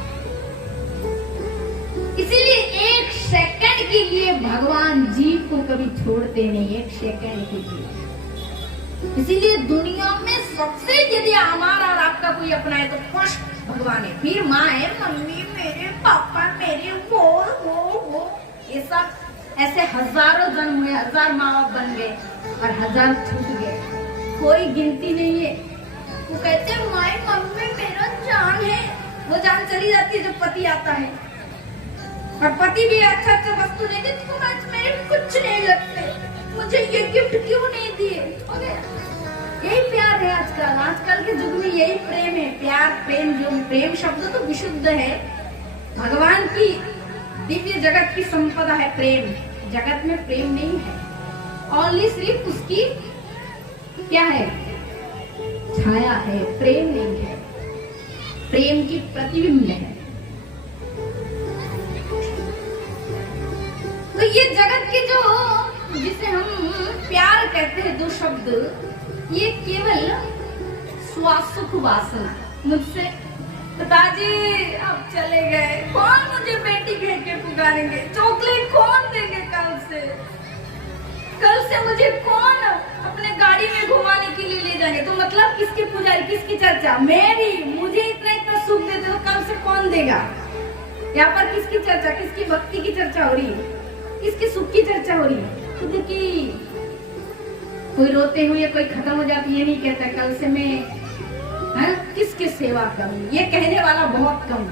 इसीलिए 1 सेकंड के लिए भगवान जीव को कभी छोड़ते नहीं, 1 सेकंड के लिए। इसीलिए दुनिया में सबसे यदि हमारा और आपका कोई अपना है तो फर्स्ट भगवान है, फिर माँ है, मम्मी, मेरे पापा, मेरे वो, ये सब ऐसे हजारों जन्म हुए, 1000 माँ बाप बन गए और 1000 छूट गए, कोई गिनती नहीं है। वो कहते हैं माँ मम्मी मेरा जान है, वो जान चली जाती है जब पति आता है। और पति भी अच्छा वस्तु देते, तुम आज मेरे कुछ नहीं लगते, मुझे ये गिफ्ट क्यों नहीं दिए? यही प्यार है आजकल के युग में, यही प्रेम है। प्यार, प्रेम, जो प्रेम शब्द तो विशुद्ध है, भगवान की दिव्य जगत की संपदा है प्रेम। जगत में प्रेम नहीं है, ओनली सिर्फ उसकी क्या है, छाया है, प्रेम नहीं है, प्रेम की प्रतिबिंब है। तो ये जगत के जो जिसे हम प्यार कहते हैं, दो शब्द, ये केवल स्वासुख वासना। मुझसे पिताजी अब चले गए, कौन मुझे बेटी कह के पुकारेंगे, चॉकलेट कौन देंगे कल से मुझे कौन अपने गाड़ी में घुमाने के लिए ले जाएंगे। तो मतलब किसकी पुजारी, किसकी चर्चा, मेरी। मुझे इतना सुख देते हो, कल से कौन देगा। यहाँ पर किसकी चर्चा, किसकी भक्ति की चर्चा हो रही है, किसकी सुख की चर्चा हो रही है। खुद की। कोई रोते हुए कोई खत्म हो जाती, ये नहीं कहता कल से मैं किसकी सेवा करूं। ये कहने वाला बहुत कम,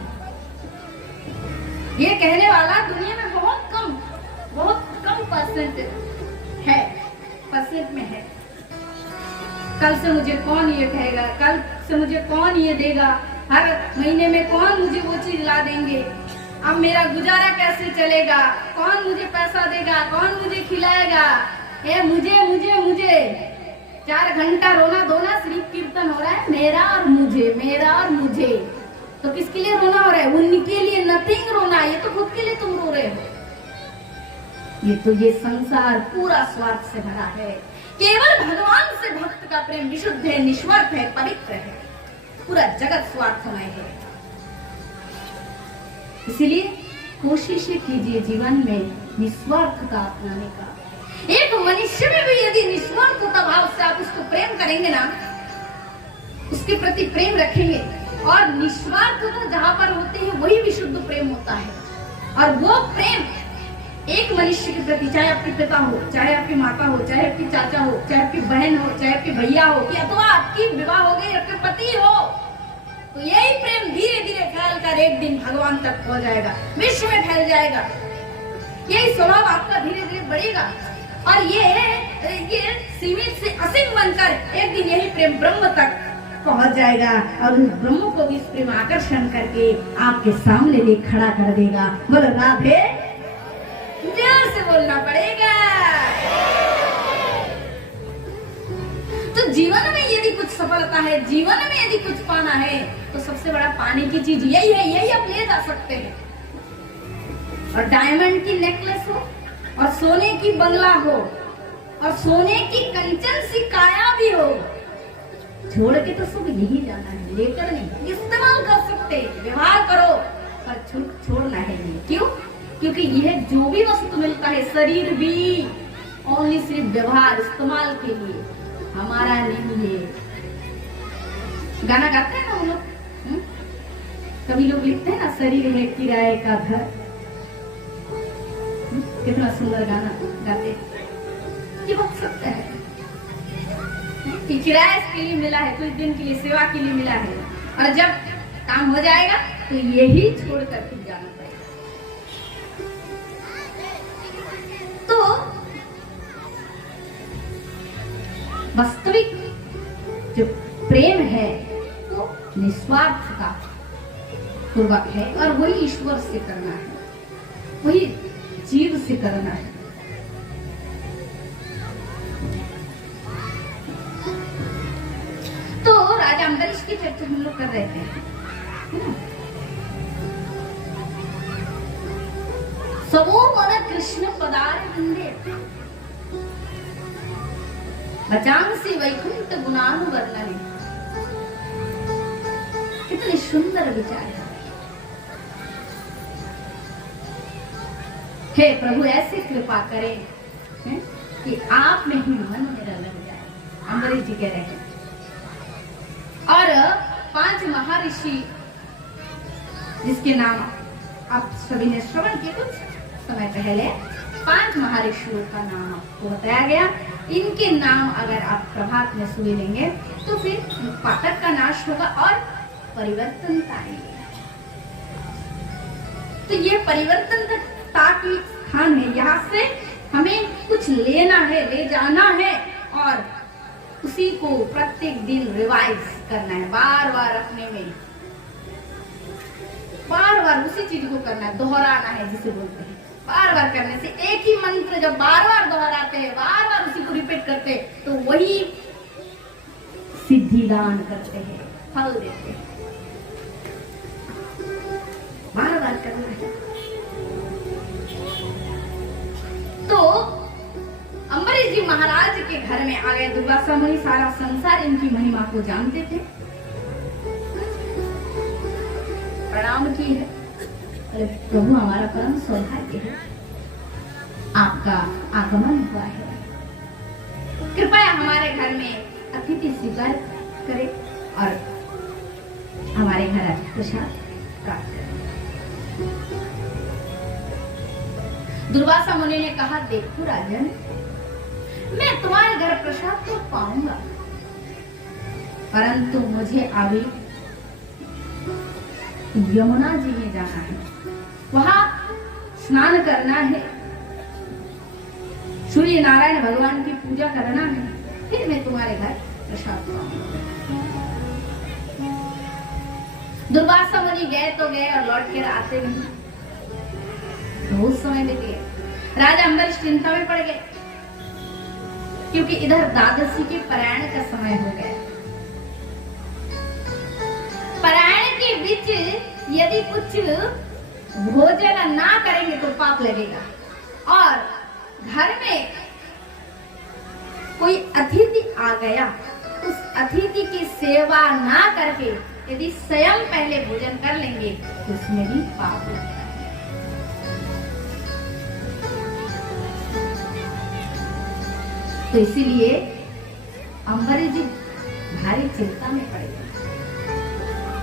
ये कहने वाला दुनिया में बहुत कम परसेंट में है। कल से मुझे कौन ये कहेगा, कल से मुझे कौन ये देगा, हर महीने में कौन मुझे वो चीज ला देंगे, अब मेरा गुजारा कैसे चलेगा, कौन मुझे पैसा देगा, कौन मुझे खिलाएगा। मुझे 4 घंटा रोना धोना श्री कीर्तन हो रहा है, मेरा और मुझे। तो किसके लिए रोना हो रहा है, उनके लिए नथिंग रोना, ये तो खुद के लिए तुम रो रहे हो। ये संसार पूरा स्वार्थ से भरा है। केवल भगवान से भक्त का प्रेम विशुद्ध है, निस्वार्थ है, पवित्र है। पूरा जगत स्वार्थमय है। इसलिए कोशिश कीजिए जीवन में निस्वार्थता अपनाने का। एक मनुष्य में भी यदि निस्वार्थता भाव से आप उसको प्रेम करेंगे ना, उसके प्रति प्रेम रखेंगे, और निस्वार्थता जहां पर होती है वही विशुद्ध प्रेम होता है। और वो प्रेम एक मनुष्य के प्रति, चाहे आपके पिता हो, चाहे आपकी माता हो, चाहे आपकी चाचा हो, चाहे आपकी बहन हो, चाहे आपके भैया हो, कि अथवा आपकी विवाह हो गई, आपके पति हो, तो यही प्रेम धीरे धीरे फैल कर एक दिन भगवान तक पहुंच जाएगा, विश्व में फैल जाएगा। यही स्वभाव आपका धीरे धीरे बढ़ेगा, और ये सीमित से असीम बनकर एक दिन यही प्रेम ब्रह्म तक पहुंच जाएगा, और उस ब्रह्म को इस प्रेम आकर्षण करके आपके सामने ले खड़ा कर देगा। बोलो राधे, जोर से बोलना पड़ेगा। तो जीवन में यदि कुछ सफलता है, जीवन में यदि कुछ पाना है, तो सबसे बड़ा पाने की चीज यही है, यही आप ले जा सकते हैं। और डायमंड की नेकलेस हो, और सोने की बंगला हो, और सोने की कंचन सी काया भी हो, छोड़ के तो सब यही जाना है, लेकर नहीं। इस्तेमाल कर सकते, व्यवहार करो, पर छोड़ना है नहीं। क्यों? क्योंकि यह जो भी वस्तु मिलता है, शरीर भी ओनली सिर्फ व्यवहार, इस्तेमाल के लिए, हमारा नहीं है। गाना गाते हैं ना हम लोग, कभी लोग लिखते हैं ना, शरीर है किराए का घर। कितना सुंदर गाना गाते, ये बहुत सत्य है कि किराए के लिए मिला है, कुछ दिन के लिए, सेवा के लिए मिला है, और जब काम हो जाएगा तो यही छोड़कर फिर जाना पड़ेगा। तो वास्तविक जो प्रेम है वो निस्वार्थ का पूर्वक है, और वही ईश्वर से करना है, वही जीव से करना है। तो राजा अम्बरीश की चर्चा हम लोग कर रहे थे। सबो मन कृष्ण पदार वंदे, बचांसी वैकुंठ गुणानुवर्णने। कितने सुंदर विचार है। हे प्रभु, ऐसे कृपा करें कि आप में ही मन मेरा लग जाए। अम्बरीश जी कह रहे हैं। और 5 महर्षि, जिसके नाम आप सभी ने श्रवण किए कुछ समय पहले, 5 महर्षियों का नाम आपको बताया गया। इनके नाम अगर आप प्रभात में सुन लेंगे तो फिर पातक का नाश होगा और परिवर्तन आएगी। तो ये परिवर्तनता की स्थान है, यहाँ से हमें कुछ लेना है, ले जाना है, और उसी को प्रत्येक दिन रिवाइज करना है, बार बार अपने में, बार बार उसी चीज को करना है, दोहराना है जिसे बोलते हैं। बार बार करने से एक ही मंत्र जब बार बार दोहराते हैं, बार बार उसी को रिपीट करते हैं, तो वही सिद्धि दान करते हैं, फल देते हैं। बार बार करना है। तो अम्बरीश जी महाराज के घर में आ गए। दुर्वासा मुनि सारा संसार इनकी महिमा को जानते थे। प्रणाम की है, अरे प्रभु हमारा परम सौभाग्य है, आपका आगमन हुआ है, कृपया हमारे घर में अतिथि स्वीकार करें और हमारे घर प्रसाद प्राप्त करें। दुर्वासा मुनि ने कहा, देखो राजन, मैं तुम्हारे घर प्रसाद तो पाऊंगा, परंतु मुझे अभी यमुना जी में जाना है, वहां स्नान करना है, सूर्य नारायण भगवान की पूजा करना है, फिर मैं तुम्हारे घर प्रसाद पाऊंगा। दुर्वासा मुनि गए तो गए और लौट कर आते नहीं। बहुत समय बीत गया। राजा अम्बरीश चिंता में पड़ गए, क्योंकि इधर द्वादशी के पारायण का समय हो गया। पारायण के बीच यदि कुछ भोजन ना करेंगे तो पाप लगेगा, और घर में कोई अतिथि आ गया, उस अतिथि की सेवा ना करके यदि स्वयं पहले भोजन कर लेंगे तो उसमें भी पाप लगेगा। तो इसीलिए अम्बरीश जी भारी चिंता में पड़ गए।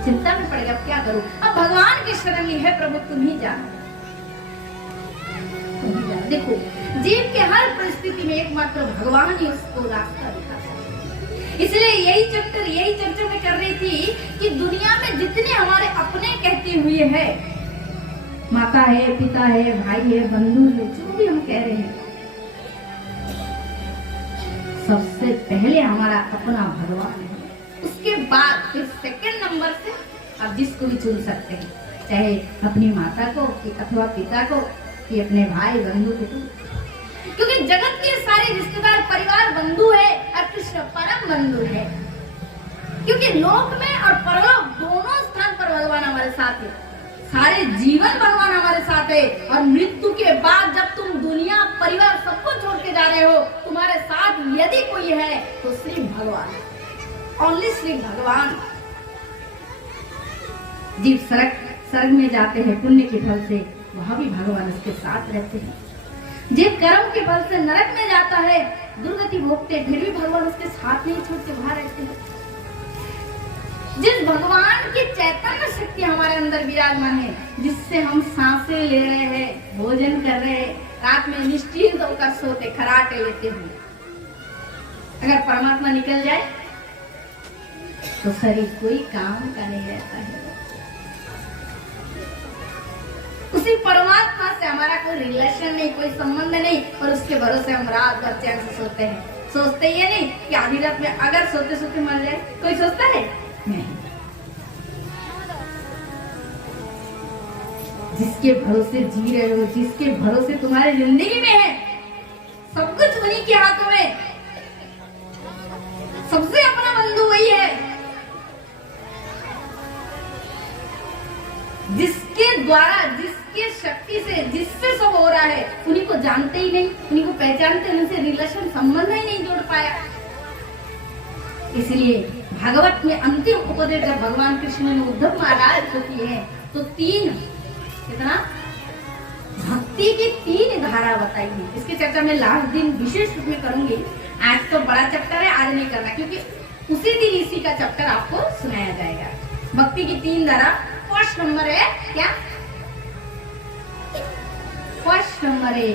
चिंता में पड़ गया, अब क्या करूं? अब भगवान की शरण ली है, प्रभु तुम ही जानो। देखो, जीव के हर परिस्थिति में एकमात्र भगवान ही उसको रास्ता दिखा सकता है। इसलिए यही चर्चा में कर रही थी कि दुनिया में जितने हमारे अपने कहते हुए है, माता है, पिता है, भाई है, बंधु है, जो भी हम कह रहे हैं, सबसे पहले हमारा अपना भगवान है। उसके बाद फिर सेकंड नंबर से आप जिसको भी चुन सकते हैं, चाहे अपनी माता को अथवा पिता को, कि अपने भाई बंधु को, क्योंकि जगत के सारे रिश्तेदार परिवार बंधु है और कृष्ण परम बंधु है। क्योंकि लोक में और परलोक दोनों स्थान पर भगवान हमारे साथ है। सारे जीवन भगवान हमारे साथ है, और मृत्यु के बाद जब तुम दुनिया परिवार सबको छोड़ के जा रहे हो, तुम्हारे साथ यदि कोई है तो श्री भगवान, ओनली श्री भगवान। जीव स्वर्ग में जाते हैं पुण्य के फल से, वहां भी भगवान उसके साथ रहते हैं। जीव कर्म के फल से नरक में जाता है, दुर्गति भोगते, फिर भी भगवान उसके साथ नहीं छोड़ते, वहां रहते हैं। जिस भगवान की चैतन्य शक्ति हमारे अंदर विराजमान है, जिससे हम सांसें ले रहे हैं, भोजन कर रहे हैं, रात में निश्चिंत होकर सोते, खराटे लेते हुए, अगर परमात्मा निकल जाए तो शरीर कोई काम का नहीं रहता है। उसी परमात्मा से हमारा कोई रिलेशन नहीं, कोई संबंध नहीं, और उसके भरोसे हम रात भर चैन से सोते हैं। सोचते ये नहीं कि आधी रात में अगर सोते सोते मर जाए, कोई सोचता है? नहीं। जिसके भरोसे जी रहे हो, जिसके भरोसे तुम्हारी जिंदगी में है, सब कुछ उन्हीं के हाथों में, सबसे अपना बंधु वही है। जिसके द्वारा, जिसके शक्ति से, जिससे सब हो रहा है, उन्हीं को जानते ही नहीं, उन्हीं को पहचानते, उनसे रिलेशन संबंध ही नहीं जोड़ पाया। इसलिए भागवत में अंतिम उपदेश जब भगवान कृष्ण ने उद्धव महाराज को किए हैं, तो कितना भक्ति की 3 धारा बताई है। इसकी चर्चा मैं लास्ट दिन विशेष रूप में करूंगी। आज तो बड़ा चैप्टर है, आज नहीं करना, क्योंकि उसी दिन इसी का चैप्टर आपको सुनाया जाएगा। भक्ति की 3 धारा। फर्स्ट नंबर है क्या? फर्स्ट नंबर है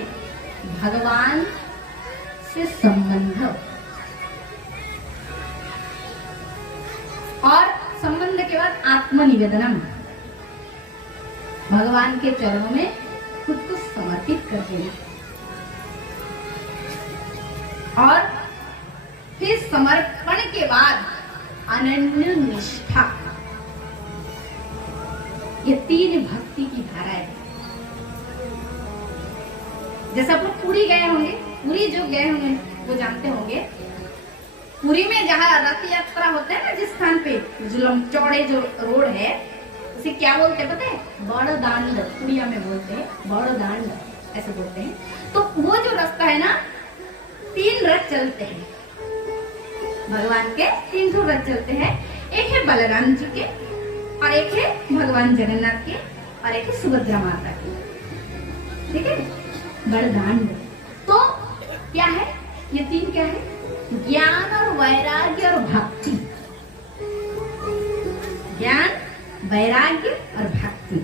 भगवान से संबंध, और संबंध के बाद आत्मनिवेदनम, भगवान के चरणों में खुद को समर्पित कर देना, और फिर समर्पण के बाद अनन्य निष्ठा। ये 3 भक्ति की धाराएं। जैसा आप लोग पूरी गए होंगे, पूरी जो गए होंगे वो जानते होंगे, पुरी में जहाँ रथ यात्रा होते हैं ना, जिस स्थान पे जो चौड़े जो रोड है उसे क्या बोलते हैं पता है? बड़ दांड, उड़िया में बोलते हैं बड़ दांड, ऐसे बोलते हैं। तो वो जो रास्ता है ना, 3 रथ चलते हैं भगवान के, 3 ठो रथ चलते हैं। एक है बलराम जी के, और एक है भगवान जगन्नाथ के, और एक है सुभद्रा माता के। ठीक है, बड़दांड। तो क्या है ये 3? क्या है? ज्ञान और वैराग्य और भक्ति। ज्ञान, वैराग्य और भक्ति।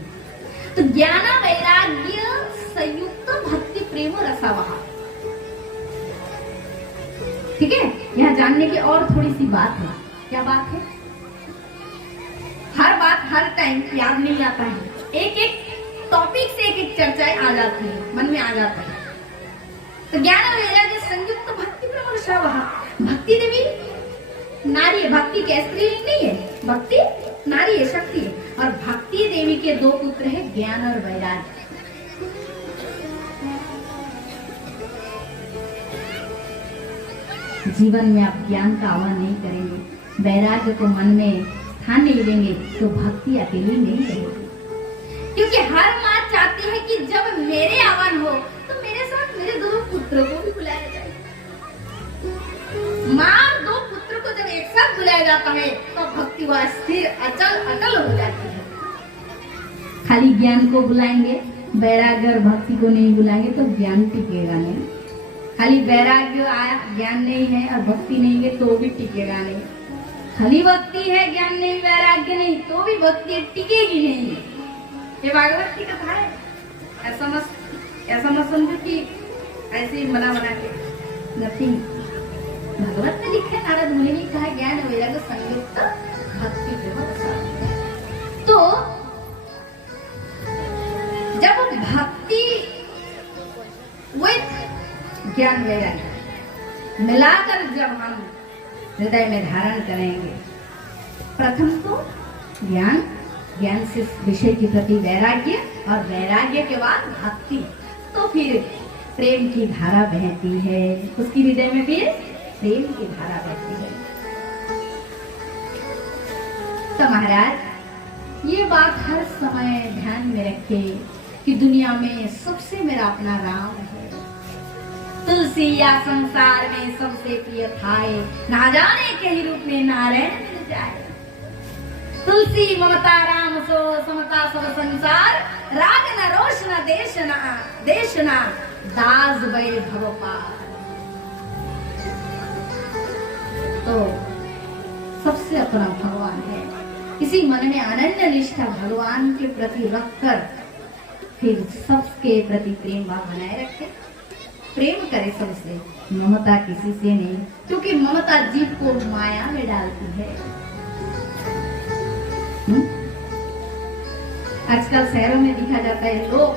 तो ज्ञान वैराग्य संयुक्त भक्ति प्रेम रसावहा। ठीक है, यहाँ जानने की और थोड़ी सी बात है। क्या बात है? हर बात हर टाइम याद नहीं आता है, एक एक टॉपिक से एक एक चर्चाएं आ जाती है, मन में आ जाता है। तो ज्ञान और वैराग्य संयुक्त भक्ति प्रेम रसावहा। भक्ति देवी नारी है, भक्ति क्या स्त्रीलिंग नहीं है, भक्ति नारी है, शक्ति है। और भक्ति देवी के 2 पुत्र है, ज्ञान और वैराग्य। जीवन में आप ज्ञान का आह्वान नहीं करेंगे, वैराग्य को मन में स्थान नहीं देंगे, तो भक्ति अकेली नहीं रहेगी। क्योंकि हर माँ चाहती है कि जब मेरे आह्वान हो तो मेरे साथ मेरे 2 पुत्रों को भी बुलाया जाए। माँ 2 पुत्र को जब एक साथ बुलाया जाता है तो भक्ति वह स्थिर अचल अटल हो जाती है। खाली ज्ञान को बुलाएंगे, वैराग्य और भक्ति को नहीं बुलाएंगे तो ज्ञान टिकेगा नहीं। खाली वैराग्य आया, ज्ञान नहीं है और भक्ति नहीं है तो भी टिकेगा नहीं। खाली भक्ति है, ज्ञान नहीं, वैराग्य नहीं, तो भी भक्ति टिकेगी नहीं। ये भागवत की कथा है। ऐसा मत समझो कि ऐसे ही बना के नथिंग। भगवत में लिखा है, नारद मुनि ने कहा ज्ञान वैराग्य संयुक्त भक्ति प्रेम रसावहा। तो जब भक्ति विद ज्ञान वैराग्य मिलाकर जब हम हृदय में धारण करेंगे, प्रथम तो ज्ञान, ज्ञान से विषय के प्रति वैराग्य, और वैराग्य के बाद भक्ति, तो फिर प्रेम की धारा बहती है। उसकी हृदय में फिर प्रेम की धारा बहती है। तो महाराज ये बात हर समय ध्यान में रखे कि दुनिया में सबसे मेरा अपना राम है। तुलसी या संसार में सबसे प्रिय थाए, ना जाने के ही रूप में नारायण मिल जाए। तुलसी ममता राम सो समता सब संसार, राग न रोष न देश न दास भय भव पार। तो सबसे अपना भगवान है। इसी मन में अनन्य निष्ठा भगवान के प्रति रखकर फिर सबके प्रति प्रेम भाव बनाए रखे। प्रेम करे सबसे, ममता किसी से नहीं, क्योंकि ममता जीव को माया में डालती है। आजकल शहरों में दिखा जाता है, लोग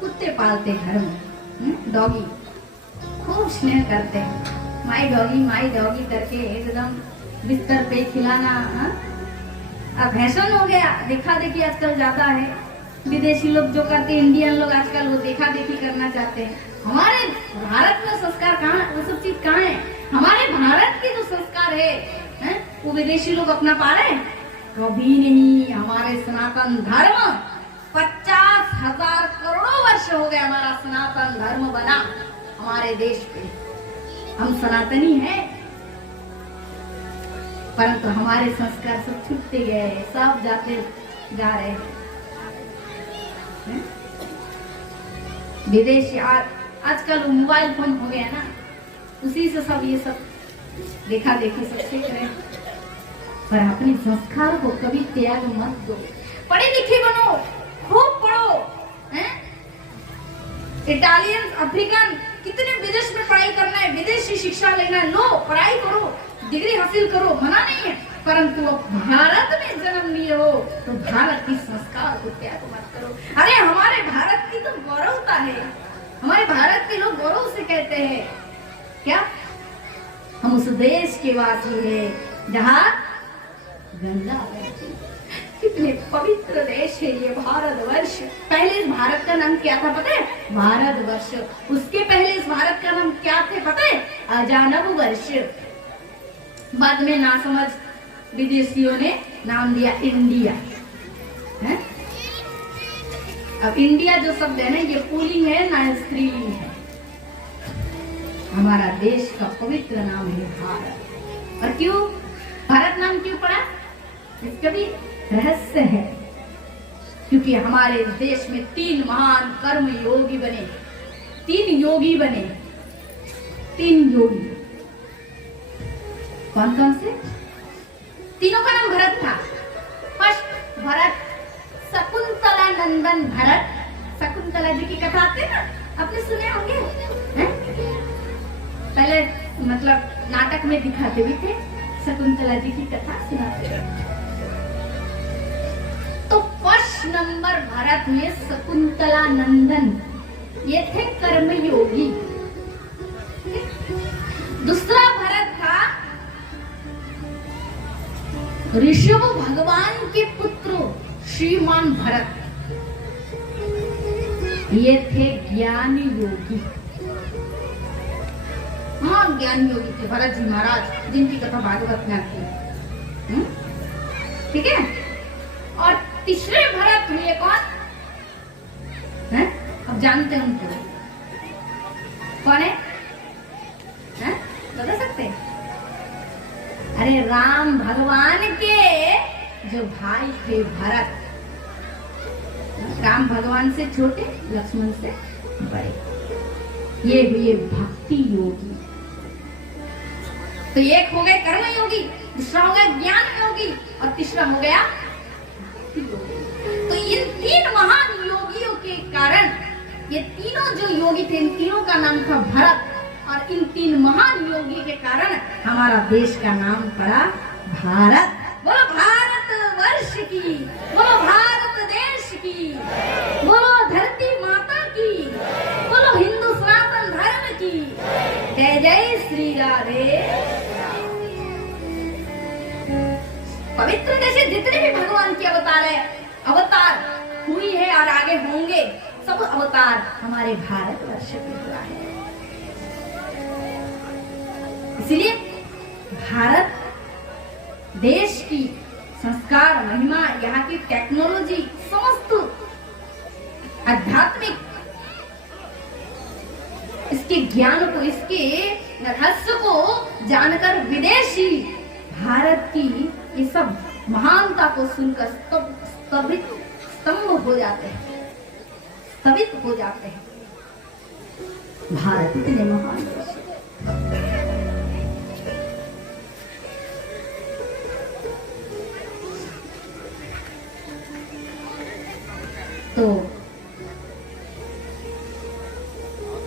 कुत्ते पालते घर में, डॉगी खूब स्नेह करते हैं, माई डॉगी करके एकदम बिस्तर पे खिलाना। अब फैशन हो गया, देखा देखी आजकल ज्यादा है। विदेशी लोग जो करते हैं, इंडियन लोग आजकल वो देखा देखी करना चाहते हैं। हमारे भारत में संस्कार कहाँ, वो सब चीज कहाँ है? हमारे भारत के जो संस्कार है वो विदेशी लोग अपना पा रहे हैं? कभी नहीं। हमारे सनातन धर्म 50,000 करोड़ों वर्ष हो गए हमारा सनातन धर्म बना हमारे देश पे। हम सनातनी हैं, परंतु हमारे संस्कार सब छूटते गए, सब जाते जा रहे हैं। विदेशी आजकल मोबाइल फोन हो गया ना, उसी से सब ये सब देखा देखी सब सीख रहे हैं। पर अपने संस्कार को कभी त्याग मत दो। पढ़े लिखे बनो, खूब पढ़ो। इटालियन, अफ्रीकन, कितने विदेश में पढ़ाई करना है, विदेशी शिक्षा लेना है, लो पढ़ाई करो, डिग्री हासिल करो, मना नहीं है। परंतु अब भारत में जन्म लिए हो तो भारत की संस्कार को त्याग मत करो। अरे हमारे भारत की तो गौरवता है, हमारे भारत के लोग गौरव से कहते हैं क्या, हम उस देश के वासी हैं जहाँ गंगा बहती। कितने पवित्र देश है ये भारतवर्ष। पहले इस भारत का नाम क्या था पता है? भारतवर्ष। उसके पहले इस भारत का नाम क्या थे पता है? अजानब वर्ष। बाद में नासमझ विदेशियों ने नाम दिया इंडिया है। अब इंडिया जो शब्द है ना, ये पुल्लिंग है ना स्त्रीलिंग है। हमारा देश का पवित्र नाम है भारत। और क्यों भारत नाम क्यों पड़ा, इसका भी रहस्य है। क्योंकि हमारे देश में 3 महान कर्म योगी बने, 3 योगी बने, 3 योगी। कौन कौन से? तीनों का नाम भरत था। फर्स्ट भरत, शकुंतला नंदन भरत। शकुंतला जी की कथा आते ना, आपने सुने होंगे हैं? पहले मतलब नाटक में दिखाते भी थे, शकुंतला जी की कथा सुनाते। तो फर्स्ट नंबर भरत हुए शकुंतला नंदन, ये थे कर्मयोगी। दूसरा भरत था ऋषभ भगवान के पुत्र श्रीमान भरत, ये थे ज्ञानी योगी। हाँ, ज्ञानी योगी थे भरत जी महाराज, जिनकी कथा भागवत में आती है। ठीक है। और तीसरे भरत हुए कौन है? अब जानते हैं उनको, कौन है? बता सकते हैं? अरे राम भगवान के जो भाई थे भरत, राम भगवान से छोटे, लक्ष्मण से बड़े, ये हुए भक्ति योगी। तो एक हो गए कर्म योगी, दूसरा हो गया ज्ञान योगी, और तीसरा हो गया भक्ति योगी। तो इन 3 महान योगियों के कारण, ये तीनों जो योगी थे, इन तीनों का नाम था भरत। और इन 3 महान योगी के कारण हमारा देश का नाम पड़ा भारत। बोलो भारत वर्ष की, बोलो भारत देश की, बोलो धरती माता की, बोलो हिंदू सनातन धर्म की जय जय श्री राधे। पवित्र जैसे जितने भी भगवान की अवतार हुई है और आगे होंगे, सब अवतार हमारे भारत वर्ष में हुआ है। इसलिए भारत देश की संस्कार, महिमा, यहाँ की टेक्नोलॉजी, समस्त आध्यात्मिक इसके ज्ञान को, इसके रहस्य को जानकर विदेशी भारत की ये सब महानता को सुनकर स्तंभ हो जाते हैं, स्तंभित हो जाते हैं। भारत इतने महान देश है। तो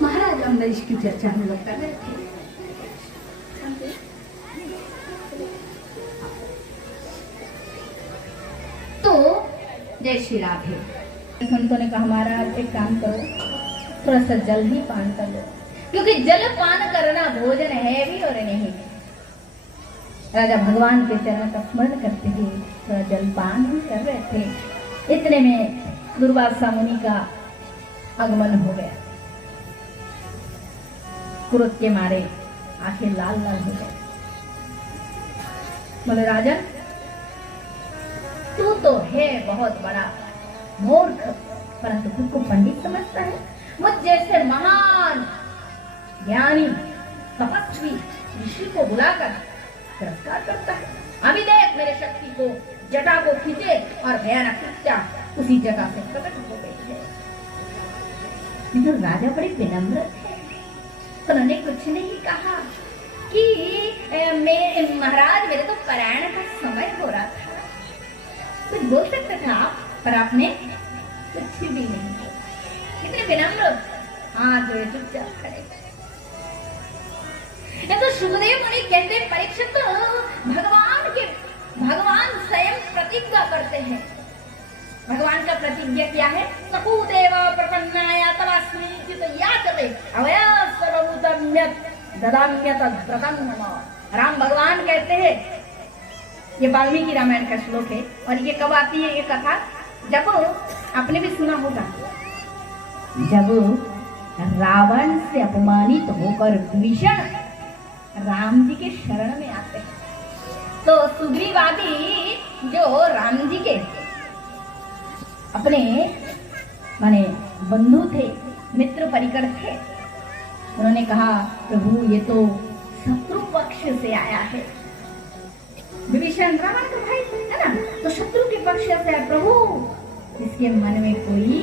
महाराज अम्बरीश की चर्चा हम लोग कर रहे थे। तो जय श्री राधे। संतों ने कहा महाराज एक काम करो, थोड़ा सा जल ही पान कर लो, क्योंकि जल पान करना भोजन है भी और नहीं है। राजा भगवान के चरण का स्मरण करते हुए थोड़ा जल पान भी कर रहे थे। इतने में दुर्वासा मुनि का आगमन हो गया। क्रोध के मारे आंखें लाल लाल हो गए। बोले राजन, तू तो है बहुत बड़ा मूर्ख, परंतु खुद को पंडित समझता है। मुझ जैसे महान ज्ञानी तपस्वी ऋषि को बुलाकर तिरस्कार करता है। अभी देख मेरे शक्ति को, जटा को खींचे और भयानक हत्या उसी जगह से प्रकट हो गई है। तो राजा बड़े विनम्र थे, उन्होंने कुछ नहीं कहा कि महाराज मेरे तो पारायण का समय हो रहा था। कुछ बोल सकते थे आप, पर आपने कुछ भी नहीं किया। कितने विनम्र, हाथ जोड़े चुपचाप खड़े। तो सुखदेव मुनि कहते परीक्षित, भगवान स्वयं प्रतिज्ञा करते हैं। भगवान का प्रतिज्ञा क्या है? सकुदेव प्रपन्नाया तवास्मीति तो याचते अवया सर्वभूतम्यत् ददाम्यत व्रतं नमः। राम भगवान कहते हैं, ये वाल्मीकि रामायण का श्लोक है। और ये कब आती है ये कथा? जब आपने भी सुना होगा, जब रावण से अपमानित होकर विभीषण राम जी के शरण में आते हैं। तो सुग्रीव आदि जो राम जी के अपने माने बंधु थे, मित्र परिकर थे, उन्होंने कहा प्रभु ये तो शत्रु पक्ष से आया है। विभीषण रावण का भाई है ना, तो शत्रु के पक्ष से आया प्रभु, इसके मन में कोई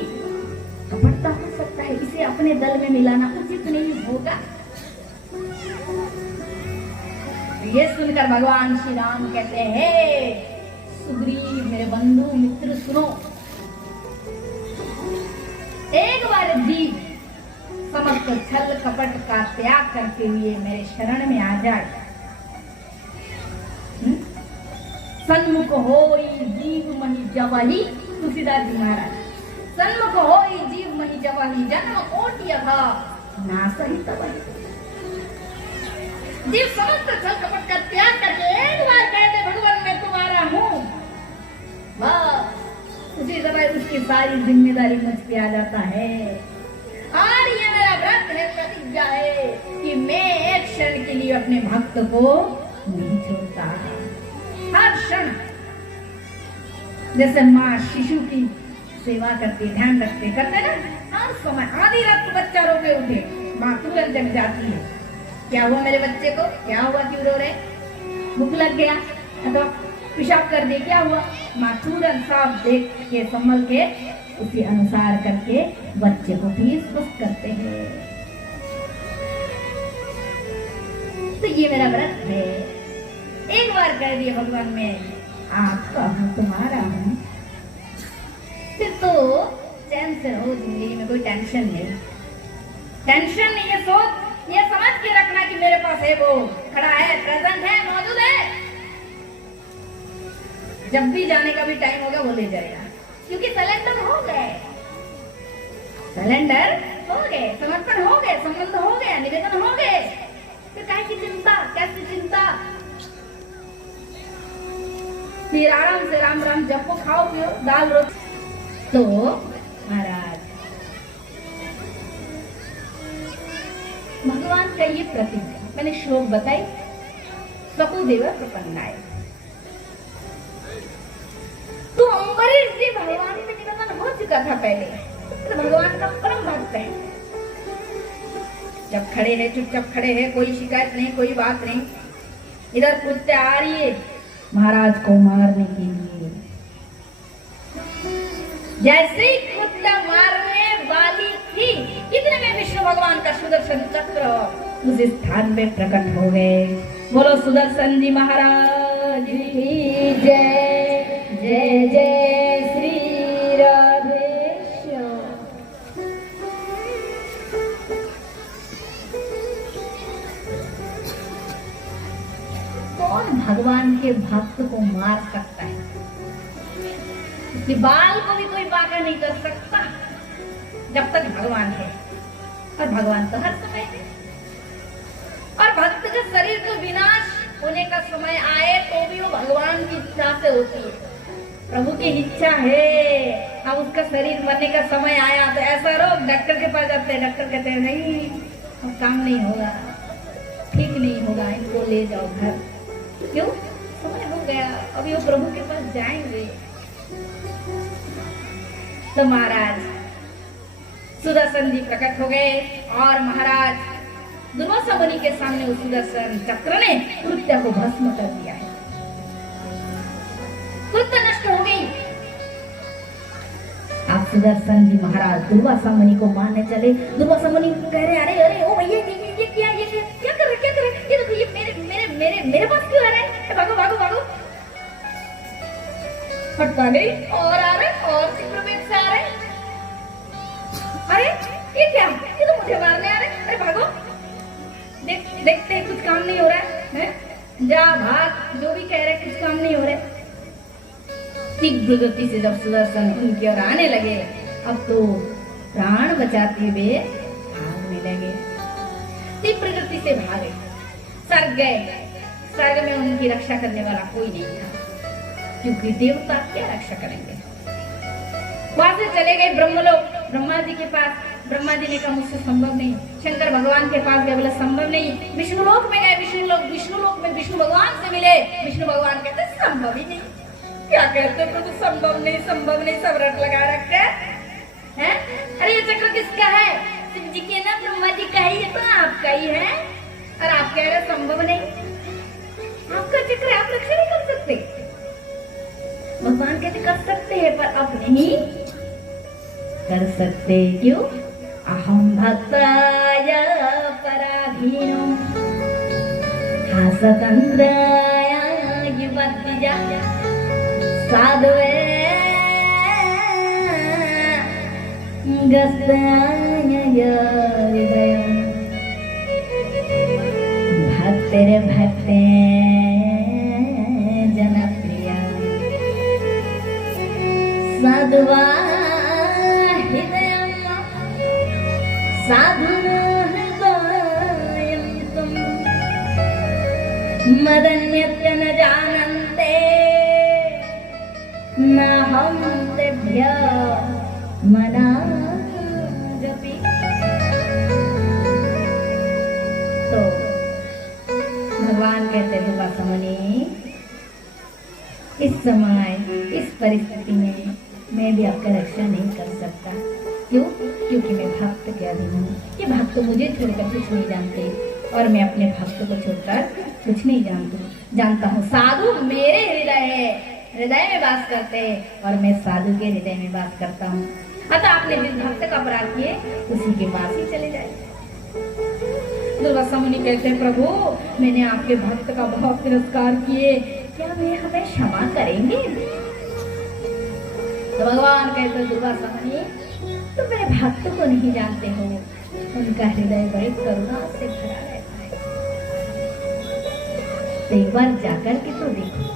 कपटता हो सकता है, इसे अपने दल में मिलाना उचित नहीं होगा। ये सुनकर भगवान श्री राम कहते हैं सुग्रीव मेरे बंधु मित्र सुनो, एक बार जीव समस्त छल कपट का त्याग करते हुए मेरे शरण में आ जाए, सन्मुख होई जीव मही जवाही, तुलसीदास जी महाराज, सन्मुख होई जीव मही जवाही, जन्म कोटि अथा नाश ही तबाही। जीव समस्त छल कपट का त्याग करके एक बार कह दे भगवान मैं तुम्हारा हूँ, बस उसी समय उसकी सारी जिम्मेदारी मुझ पे आ जाता है। और ये मेरा व्रत है, प्रतिज्ञा है कि मैं एक क्षण के लिए अपने भक्त को नहीं छोड़ता। हर क्षण जैसे माँ शिशु की सेवा करती, ध्यान रखते करते ना, हर समय आधी रात को बच्चा रो के उठे, माँ तुरंत जग जाती है, क्या हुआ मेरे बच्चे को, क्या हुआ क्यों रो रहे, भूख लग गया अथवा पेशाब कर दे, क्या हुआ, माँ तुरंत साफ देख के संभल के उसी अनुसार करके बच्चे को भी स्वस्थ करते हैं। तो ये मेरा व्रत है, एक बार कह दिए भगवान मैं आपका हूँ, तुम्हारा हूँ, फिर तो चैन से रहो, जिंदगी में कोई टेंशन नहीं, टेंशन नहीं है। सोच ये समझ के रखना कि मेरे पास है, वो खड़ा है, प्रेजेंट है, मौजूद है, जब भी जाने का भी टाइम होगा वो ले जाएगा, क्योंकि सरेंडर हो गए, सरेंडर हो गए, समर्पण हो गए, संबंध हो गया, निवेदन हो गए, फिर काहे की चिंता, कैसी चिंता। फिर आराम से राम राम जपो, खाओ पियो, दाल रोटी। तो महाराज भगवान का ये प्रतिज्ञा मैंने श्लोक बताई, सकुदेव प्रपन्नाय, तो अम्बरीश जी भगवान से निवेदन हो चुका था पहले, तो भगवान का परम भक्त है, जब खड़े हैं चुपचाप खड़े हैं, कोई शिकायत नहीं, कोई बात नहीं, इधर कुत्ते आ रही है महाराज को मारने के लिए, जैसे ही कुत्ता मारने वाली थी इतने में विष्णु भगवान का सुदर्शन चक्र उस स्थान में प्रकट हो गए। बोलो सुदर्शन जी महाराज की जय, जय जय श्री राधेश्याम। कौन भगवान के भक्त को मार सकता है? इसके बाल को भी कोई बाका नहीं कर सकता जब तक भगवान है, और भगवान तो हर समय है, और भक्त के शरीर को विनाश होने का समय आए तो भी वो भगवान की इच्छा से होती है, प्रभु की इच्छा है। अब उसका शरीर मरने का समय आया तो ऐसा रोग डॉक्टर के पास जाते हैं, डॉक्टर कहते हैं नहीं अब काम नहीं होगा, ठीक नहीं होगा, इनको ले जाओ घर, क्यों समय हो गया, अभी वो प्रभु के पास जाएंगे। तो महाराज सुदर्शन जी प्रकट हो गए और महाराज दुर्वासा मुनि के सामने उस सुदर्शन चक्र ने कृत्य को भस्म कर दिया है, कृत्य नष्ट हो गई। आप सुदर्शन जी महाराज दुर्वासा मुनि को मारने चले, दुर्वासा मुनि कह रहे अरे अरे ओ भैया ये क्या कर रहे, ये देखो ये मेरे पास क्यों आ रहे हैं, भागो भागो भागो। हटता नहीं और आ रहे और तीव्र वेग से आ रहे, अरे ये क्या, ये तो मुझे मारने आ रहे, अरे भागो। देखते कुछ काम नहीं हो रहा है, जा भाग, जो भी कह रहे कुछ काम नहीं हो रहा। तीव्र गति से जब सुदर्शन उनकी ओर आने लगे, अब तो प्राण बचाते हुए भागने लगे, तीव्र गति से भागे, स्वर्ग गए। स्वर्ग में उनकी रक्षा करने वाला कोई नहीं था, क्योंकि देवता क्या रक्षा करेंगे। वहां से चले गए ब्रह्मलोक, ब्रह्मा जी के पास। ब्रह्मा जी ने कहा मुझसे संभव नहीं। शंकर भगवान के पास गए, बोले संभव नहीं। विष्णु लोक में गए, विष्णु लोक में विष्णु भगवान से मिले। विष्णु भगवान क्या कहते हो प्रभु? संभव नहीं, संभव नहीं, सब रट लगा रखा है। अरे ये चक्र किसका है? शिव जी के ना, ब्रह्मा जी का ही है, तो आपका ही है। और आप कह रहे संभव नहीं, आपका चक्र है, आप रक्षा नहीं कर सकते। भगवान कहते कर सकते हैं, पर अब नहीं कर सकते। क्यों? अहम भक्ताय पराधीनो हासतंद्राय युवतिजा साधवे गस्ताय हृदयम् भक्ते जनप्रिया साधुवा हृदयम् साधुना हृदयम् तुम मदन्यस्य न जानन्ते न हम तेभ्य मनाजपि। तो भगवान कहते हैं दुर्वासा मुनि, इस समय इस परिस्थिति में मैं भी आपका रक्षा नहीं कर सकता। क्यों? क्योंकि मैं भक्त के अधीन हूँ। ये भक्त मुझे छोड़कर कुछ नहीं जानते और मैं अपने भक्त को छोड़कर कुछ नहीं जानता हूँ। साधु मेरे हृदय में वास करते हैं और मैं साधु के हृदय में वास करता हूँ। अतः आपने जिस भक्त का अपराध किए उसी के पास ही चले जाए। दुर्वासा मुनि कहते हैं प्रभु, मैंने आपके भक्त का बहुत तिरस्कार किए, क्या वे हमें क्षमा करेंगे? तो भगवान कहते हैं दुर्वासा मुनि, तुम मेरे भक्त को नहीं जानते हो, उनका हृदय बड़ी करुणा से भरा रहता है। तो एक बार जाकर के तो देखो।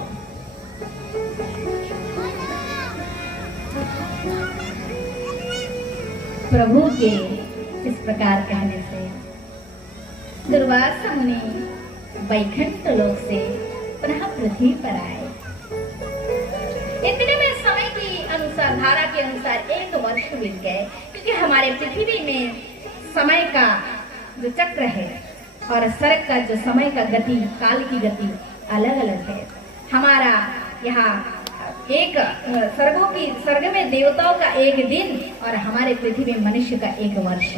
प्रभु के इस प्रकार कहने से दुर्वासा मुनि वैकुंठ लोक से पुनः पृथ्वी पर आए। इतने में समय की अनुसार, धारा के अनुसार 1 वर्ष बीत गए, क्योंकि हमारे पृथ्वी में समय का जो चक्र है और स्वर्ग का जो समय का गति, काल की गति अलग अलग है। हमारा यहाँ एक स्वर्ग में देवताओं का 1 दिन और हमारे पृथ्वी में मनुष्य का 1 वर्ष।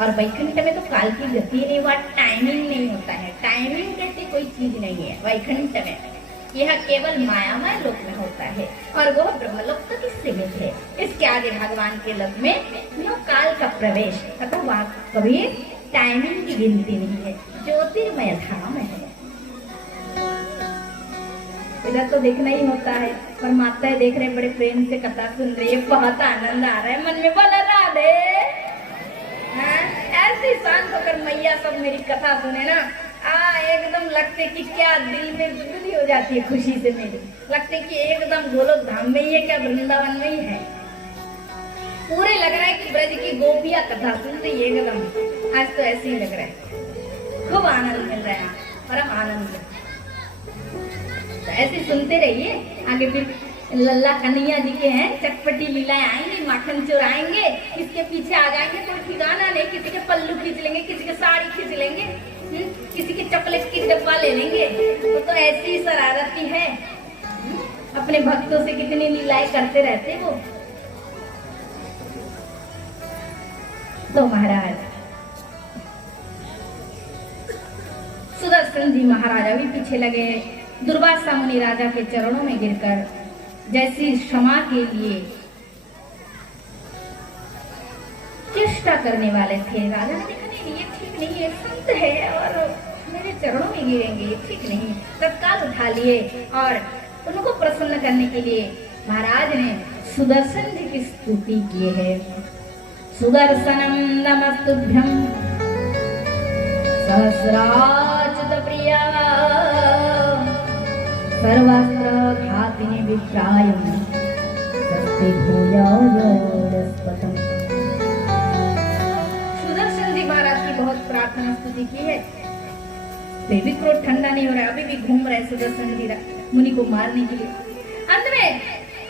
और वैकुंठ में तो काल की गति नहीं, वह टाइमिंग नहीं होता है। टाइमिंग कहती कोई चीज नहीं है वैकुंठ में। यह केवल मायामय लोक में होता है और वह ब्रह्मलोक तक सीमित है। इसके आगे भगवान के लोक में यह काल का प्रवेश, अतः वहाँ कभी टाइमिंग की गिनती नहीं है। ज्योतिर्मय धाम है। इधर तो देखना ही होता है, पर माताएं देख रहे, बड़े प्रेम से कथा सुन रही है, बहुत आनंद आ रहा है, मन में बोला राधे। ऐसी शांत होकर मैया सब मेरी कथा सुने ना, एकदम लगते कि क्या दिल में जुड़ी हो जाती है खुशी से। मेरी लगते कि एकदम गोलोक धाम में ही है, क्या वृंदावन में ही है। पूरे लग रहा है कि ब्रज की गोपियां कथा सुन रही है एकदम। आज तो ऐसे ही लग रहा है, खूब आनंद मिल रहा है, परम आनंद। तो ऐसे सुनते रहिए। आगे फिर लल्ला कन्हैया जी के हैं चटपटी लीलाएं आएंगी, माखन चुराएंगे, इसके पीछे आ जाएंगे, कोई ठिकाना नहीं। किसी के पल्लू खींच लेंगे, किसी के साड़ी खींच लेंगे, किसी की चॉकलेट की डब्बा ले लेंगे। तो ऐसी शरारती है, अपने भक्तों से कितनी लीलाएं करते रहते वो। तो महाराज सुदर्शन जी महाराजा भी पीछे लगे। दुर्वासा मुनि राजा के चरणों में गिरकर जैसी क्षमा के लिए चेष्टा करने वाले थे, राजा ने देखा नहीं ये ठीक नहीं है, संत है और मेरे चरणों में गिरेंगे, ये ठीक नहीं। तत्काल उठा लिए और उनको प्रसन्न करने के लिए महाराज ने सुदर्शन जी की स्तुति की है। सुदर्शनम नमस्तुभ्यं सहस्राच्युत प्रिया सर्वस्त्र घातिनि विप्रायं स्वस्ति भूयास्पतम्। सुदर्शन जी महाराज की बहुत प्रार्थना स्तुति की है, फिर भी क्रोध ठंडा नहीं हो रहा, अभी भी घूम रहे सुदर्शन जी मुनि को मारने के लिए। अंत में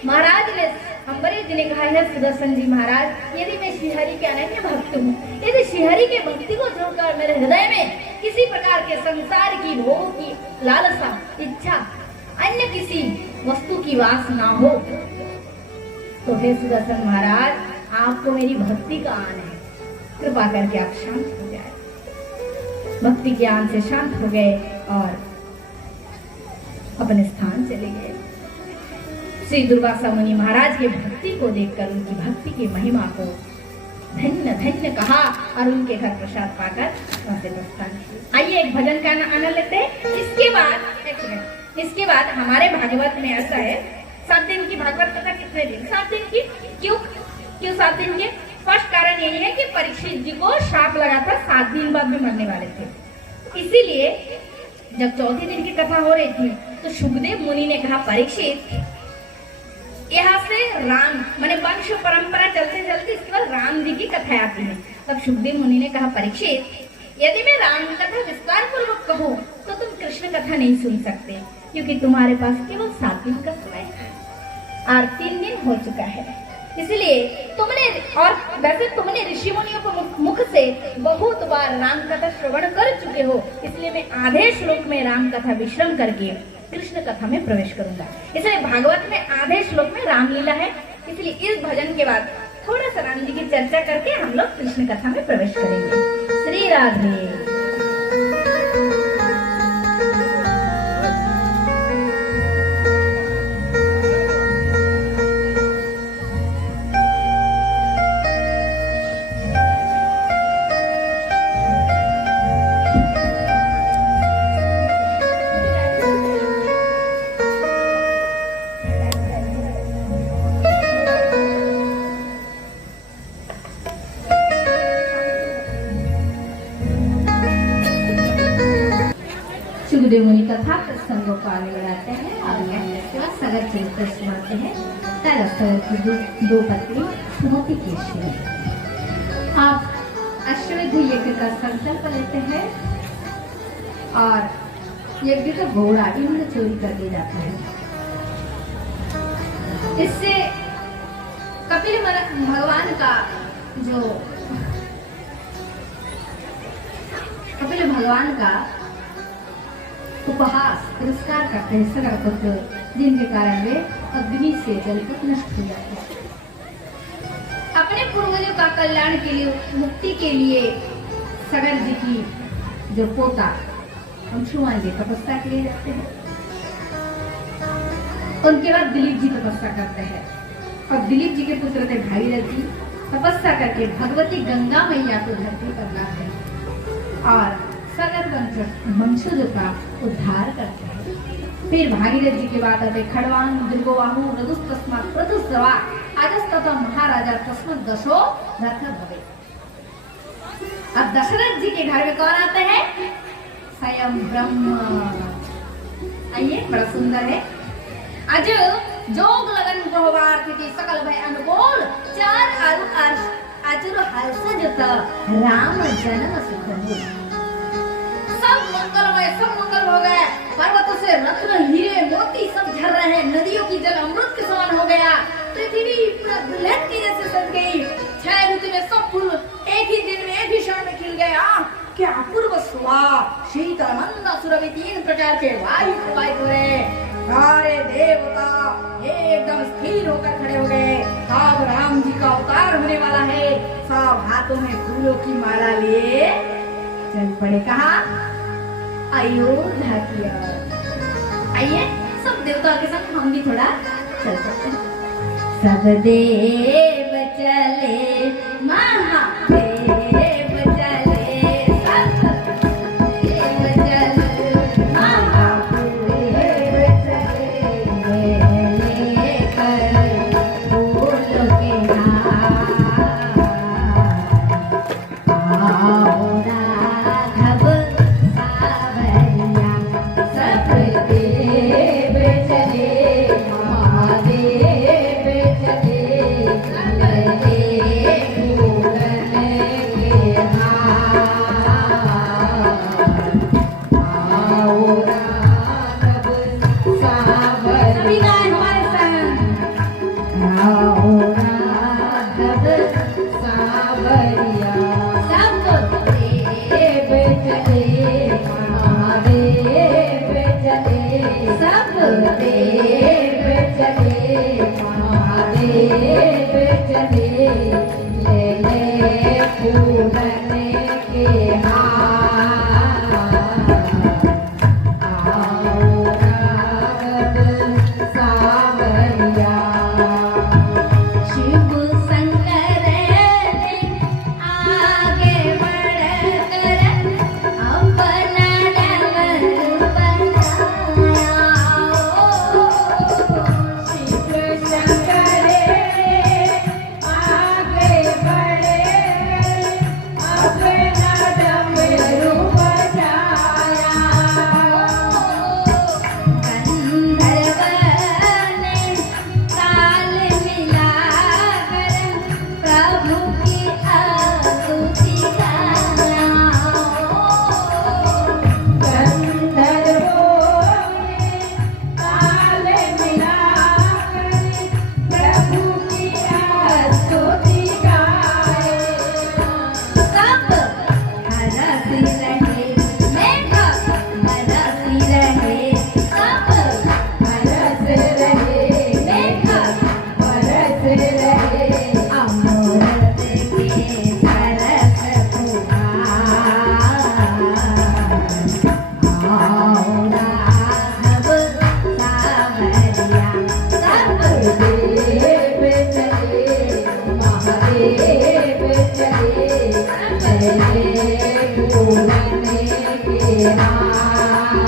महाराज ने, अम्बरीश जी ने कहा है सुदर्शन जी महाराज, यदि मैं श्रीहरि के अनन्य भक्त हूँ, यदि श्रीहरि के भक्ति को छोड़कर मेरे हृदय में किसी प्रकार के संसार की भोग की लालसा, इच्छा अन्य किसी वस्तु की वास ना हो। तो हे सुदर्शन महाराज, आपको मेरी भक्ति का आन है, कृपा करके आप शांत हो जाए। भक्ति के आन से शांत हो गए और अपने स्थान चले गए। श्री दुर्वासा मुनि महाराज के भक्ति को देखकर उनकी भक्ति की महिमा को धन्य धन्य कहा और उनके घर प्रसाद पाकर वहां से प्रस्थान किया। आइए एक भजन का आनंद लेते हैं। इसके बाद हमारे भागवत में ऐसा है, 7 दिन की भागवत कथा कितने दिन? 7 दिन की। क्यों 7 दिन के? फर्स्ट कारण यही है कि परीक्षित जी को शाप लगा था, 7 दिन बाद में मरने वाले थे। इसीलिए जब 4थे दिन की कथा हो रही थी तो सुखदेव मुनि ने कहा, परीक्षित, यहाँ से राम माने वंश परंपरा चलते चलते इसके बाद राम जी की कथा आती है। तब सुखदेव मुनि ने कहा, परीक्षित, यदि मैं राम कथा विस्तार पूर्वक कहूँ तो तुम कृष्ण कथा नहीं सुन सकते, क्योंकि तुम्हारे पास केवल 7 दिन का समय है और 3 दिन हो चुका है। इसलिए तुमने ऋषि मुनियों को मुख से बहुत बार राम कथा श्रवण कर चुके हो, इसलिए मैं आधे श्लोक में राम कथा विश्राम करके कृष्ण कथा में प्रवेश करूंगा। इसलिए भागवत में आधे श्लोक में रामलीला है, इसलिए इस भजन के बाद थोड़ा सा राम जी की चर्चा करके हम लोग कृष्ण कथा में प्रवेश करेंगे। श्री राधे। सुखदेव मुनि कथा प्रसंगों को आगे बढ़ाते हैं और इसके बाद सगर चरित्र सुनाते हैं। सगर की दो पत्नी सुमति केशरी। आप अश्वमेध यज्ञ का संकल्प लेते हैं और यज्ञ का घोड़ा इंद्र चोरी कर ले जाता है। इससे कपिल भगवान का उपहास तिरस्कार करते हैं सगर पुत्र, जिनके कारण वे अग्नि से जलकर नष्ट हो जाते हैं। अपने पूर्वजों का कल्याण के लिए, मुक्ति के लिए सगर जी की जो पोता अंशुमान जी तपस्या के लिए जाते हैं। उनके बाद दिलीप जी तपस्या करते हैं और दिलीप जी के पुत्र थे भागीरथ जी, तपस्या करके भगवती गंगा मैया को धरती पर लाते हैं और सगर वंशजों का उद्धार करते हैं। फिर भागीरथ जी के बाद आते खड़वान, दुर्गोबाहु, रदुस्तस्मात् प्रतुस्रवा, अजस्ततः महाराजा तस्मत् दशो रथ भवे। अब दशरथ जी के घर में कौन आते हैं? स्वयं ब्रह्मा। आइए, बड़ा सुंदर है। आज जोग लगन ग्रहवार थी सकल भय अनुकूल, चार आरु आचुर हर्ष जत राम जन्म सुख। सब मंगल हो गए, पर्वतों से रत्न हीरे मोती सब झर रहे हैं, नदियों की जल अमृत के समान हो गया, पृथ्वी पूरा दुल्हन की जैसे सज गई, 6 ऋतु में सब फूल एक ही दिन में एक ही क्षण में खिल गए। क्या अपूर्व सुवास, शीतल मंद सुरभि 3 प्रकार के वायु प्रवाहित हो रहे। सारे देवता एकदम स्थिर होकर खड़े हो गए। अब राम जी का अवतार होने वाला है। सब हाथों में फूलों की माला लिए चल पड़े। कहा? अयोध्या की ओर। आइए, सब देवताओं के संग हम भी थोड़ा चल सकते हैं। सब देव चले महादेव चले, सब देव चले महादेव चले, लेकर फूलों के हार आओ राघव सावरिया। सब देव चले महादेव चले, देव चले महादेव चले ले ले पूरन के हाथ आओ राघव सावरिया शिव शंकर ने आगे बढ़कर अपना डमरू बजाया शिव शंकर ने आगे बढ़कर अपना डमरू बजाया गंधर्व ने ताल मिलाकर प्रभु की आस्तुति गाया गंधर्वों ने ताल मिलाकर प्रभु की आस्तुति गाए सब हरसी रहे मेघ बरसी रहे सब हरस रहे मेघ बरस रहे अमृत के सरस फुहार आओ राघव सावरिया सब देव चले महादेव चले चले पूरन के हाथ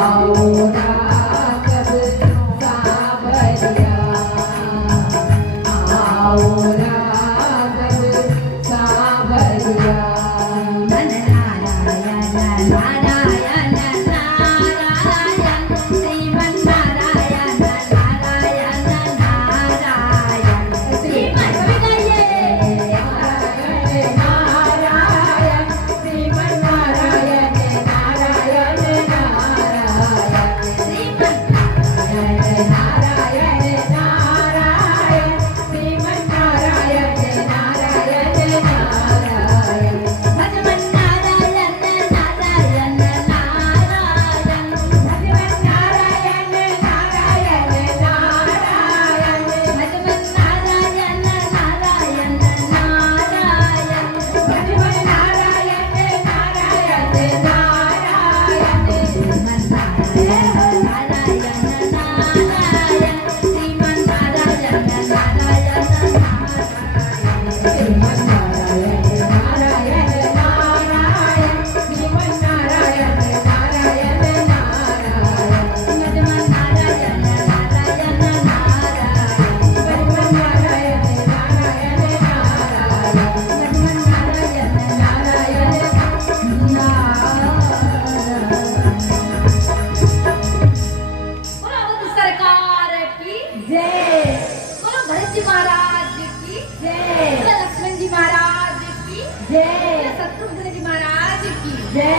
आओ राघव सावरिया आओ राघव सावरिया मन नारायण नारायण नारायण श्रीमन नारायण नारायण नारायण श्रीमन नारायण नारायण श्रीमन नारायण नारायण नारायण श्रीमन नारायण नारायण नारायण श्रीमन नारायण नारायण नारायण भगवन नारायण नारायण नारायण भगवन नारायण नारायण नारायण भगवन नारायण नारायण नारायण भगवन नारायण नारायण नारायण श्रीमन नारायण नारायण नारायण श्रीमन नारायण नारायण नारायण श्रीमन नारायण नारायण नारायण श्रीमन नारायण नारायण नारायण भगवन नारायण नारायण नारायण भगवन नारायण नारायण नारायण भगवन नारायण नारायण बोलो सरकार की जय बोलो भरत जी महाराज की जय बोलो लक्ष्मण जी महाराज की जय शत्रुघ्न जी महाराज की जय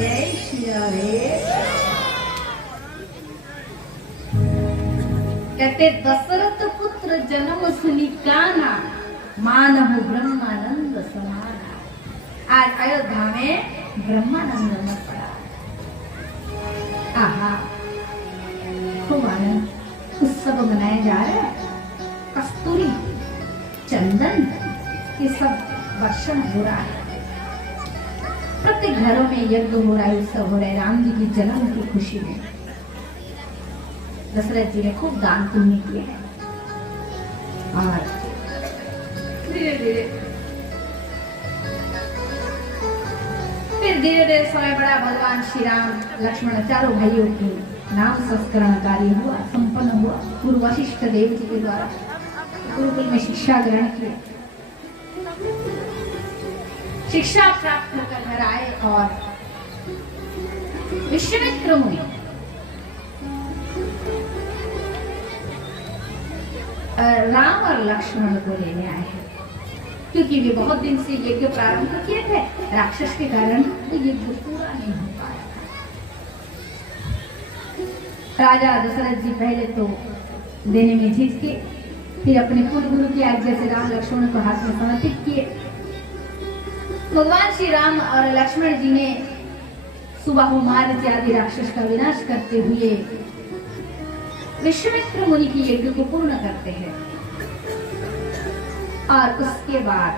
जय श्री राम कहते दशरथ पुत्र जन्म सुनी काना मानव ब्रह्मानंद समाना आज अयोध्या में ब्रह्मानंद न पड़ा आहा खूब आनंद उत्सव मनाए जा रहे हैं कस्तूरी चंदन ये सब वर्षण हो रहा है प्रत्येक घरों में यज्ञ हो रहा है उत्सव हो रहा है राम जी की जन्म की खुशी में दशरथ जी ने खूब दान पुण्य किए हैं और धीरे धीरे फिर धीरे धीरे समय बड़ा भगवान श्री राम लक्ष्मण चारों भाइयों की नाम संस्करण कार्य हुआ संपन्न हुआ गुरु वशिष्ठ देव जी के द्वारा गुरुकुल में शिक्षा ग्रहण की शिक्षा प्राप्त होकर घर आए और विश्वामित्र मुनि राम और लक्ष्मण को लेने आए हैं क्योंकि वे बहुत दिन से यज्ञ प्रारंभ किए थे राक्षस के कारण तो यज्ञ पूरा नहीं हो पाया राजा दशरथ जी पहले तो देने में झिझके फिर अपने कुल गुरु की आज्ञा से राम लक्ष्मण को हाथ में समर्पित किए। भगवान श्री राम और लक्ष्मण जी ने सुबाहु मारुति आदि राक्षस का विनाश करते हुए विश्वामित्र मुनि की यज्ञ को पूर्ण करते हैं। और उसके बाद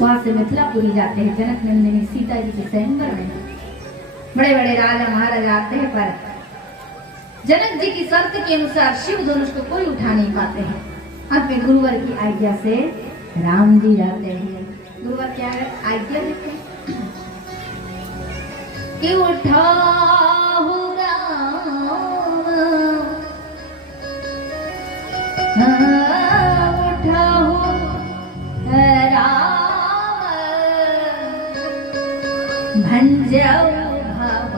वहां से मिथिलापुरी जाते हैं। जनक नंदिनी सीता जी के स्वयंवर में बड़े बड़े राजा महाराजा आते हैं, पर जनक जी की शर्त के अनुसार शिव धनुष को कोई उठा नहीं पाते हैं। अंत में गुरुवर की आज्ञा से राम जी जाते हैं। गुरुवर क्या आज्ञा देते हैं कि उठाओ राम, उठाओ राम, भंजऊ भव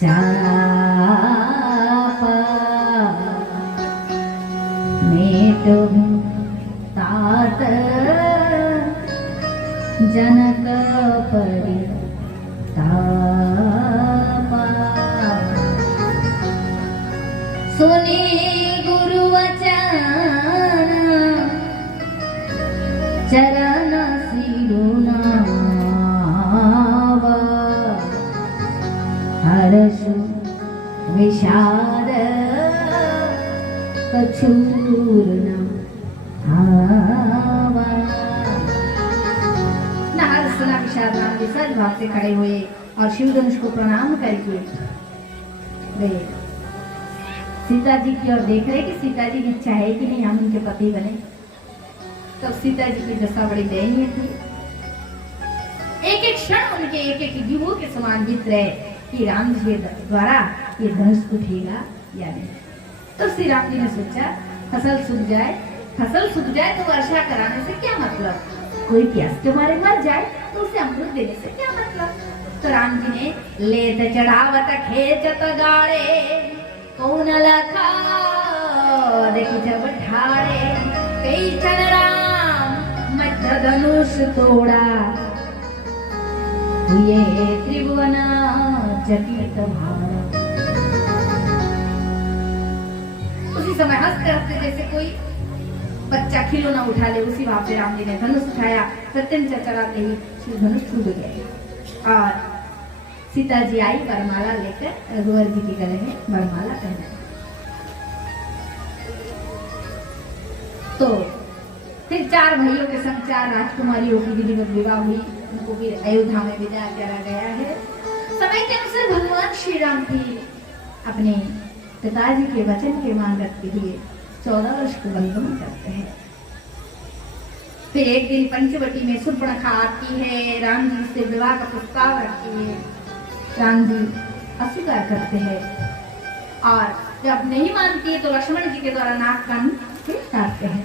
चापा, मेटो तात जनक परितापा। सुनी गुरु वचन चरण सिरुनावा, हर्षु विषाद कछूर न आवा। न हर्ष न विषाद राम जी सज भाव से खड़े हुए और शिव धनुष को प्रणाम करके वे सीता जी की ओर देख रहे कि सीता जी की इच्छा है कि नहीं हम उनके पति बने। तब सीता जी की दशा बड़ी दयनीय थी। एक एक क्षण उनके एक एक युगों के समान बीत रहे कि राम जी के द्वारा ये धनुष उठेगा या नहीं। तो श्री राम जी ने सोचा फसल सूख जाए तो वर्षा कराने से क्या मतलब, कोई प्यास के मारे मर जाए तो उसे अमृत देने से क्या मतलब। तो राम जी ने लेत चढ़ावत खेचत गाड़े कौन लखा देखी जब ढाड़े, कई चल राम मध्य धनुष तोड़ा, हुए त्रिभुवना चकित भाड़ा। उसी समय हंसते हंसते जैसे कोई बच्चा खिलौना उठा ले, उसी भाव से राम जी ने धनुष उठाया। सत्यम चढ़ाते ही शिव धनुष टूट गए और सीता जी आई वरमाला लेकर रघुवर जी के गले में वरमाला पहनाई। तो फिर 4 भाइयों के संग 4 राजकुमारियों की विधिवत विवाह हुई। उनको भी अयोध्या में विदा करा गया है। समय के अनुसार भगवान श्री राम भी अपने पिताजी के वचन के मान रखते हुए 14 वर्ष को वनगमन करते हैं। फिर एक दिन पंचवटी में शूर्पणखा आती है, राम जी से विवाह का प्रस्ताव रखती है। राम जी अस्वीकार करते हैं और जब नहीं मानती है तो लक्ष्मण जी के द्वारा नाक कान काटते हैं।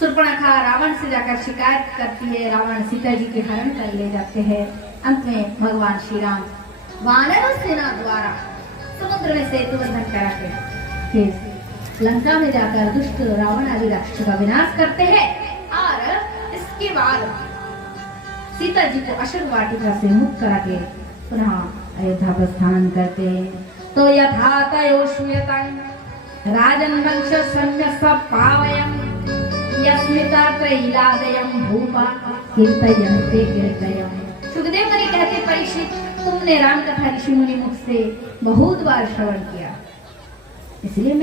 शूर्पणखा रावण से जाकर शिकायत करती है, रावण सीता जी के हरण कर ले जाते हैं। अंत में भगवान श्री राम वानर सेना द्वारा समुद्र में सेतु बंधन कराते फिर लंका में जाकर दुष्ट रावण आदि राक्षस का विनाश करते हैं और इसके बाद सीता जी को अशोक वाटिका से मुक्त करा के पुनः अयोध्या प्रस्थान करते हैं। तो यथा तयोश्यतं राजन वंश सम्य पावयम् यस्मिता त्रैलादयं भूपा कीर्तयन्ते कीर्तयम्। सुखदेव मुनि कहते परीक्षित, तुमने राम कथा ऋषि मुनि मुख से बहुत बार श्रवण किया, इसलिए मैं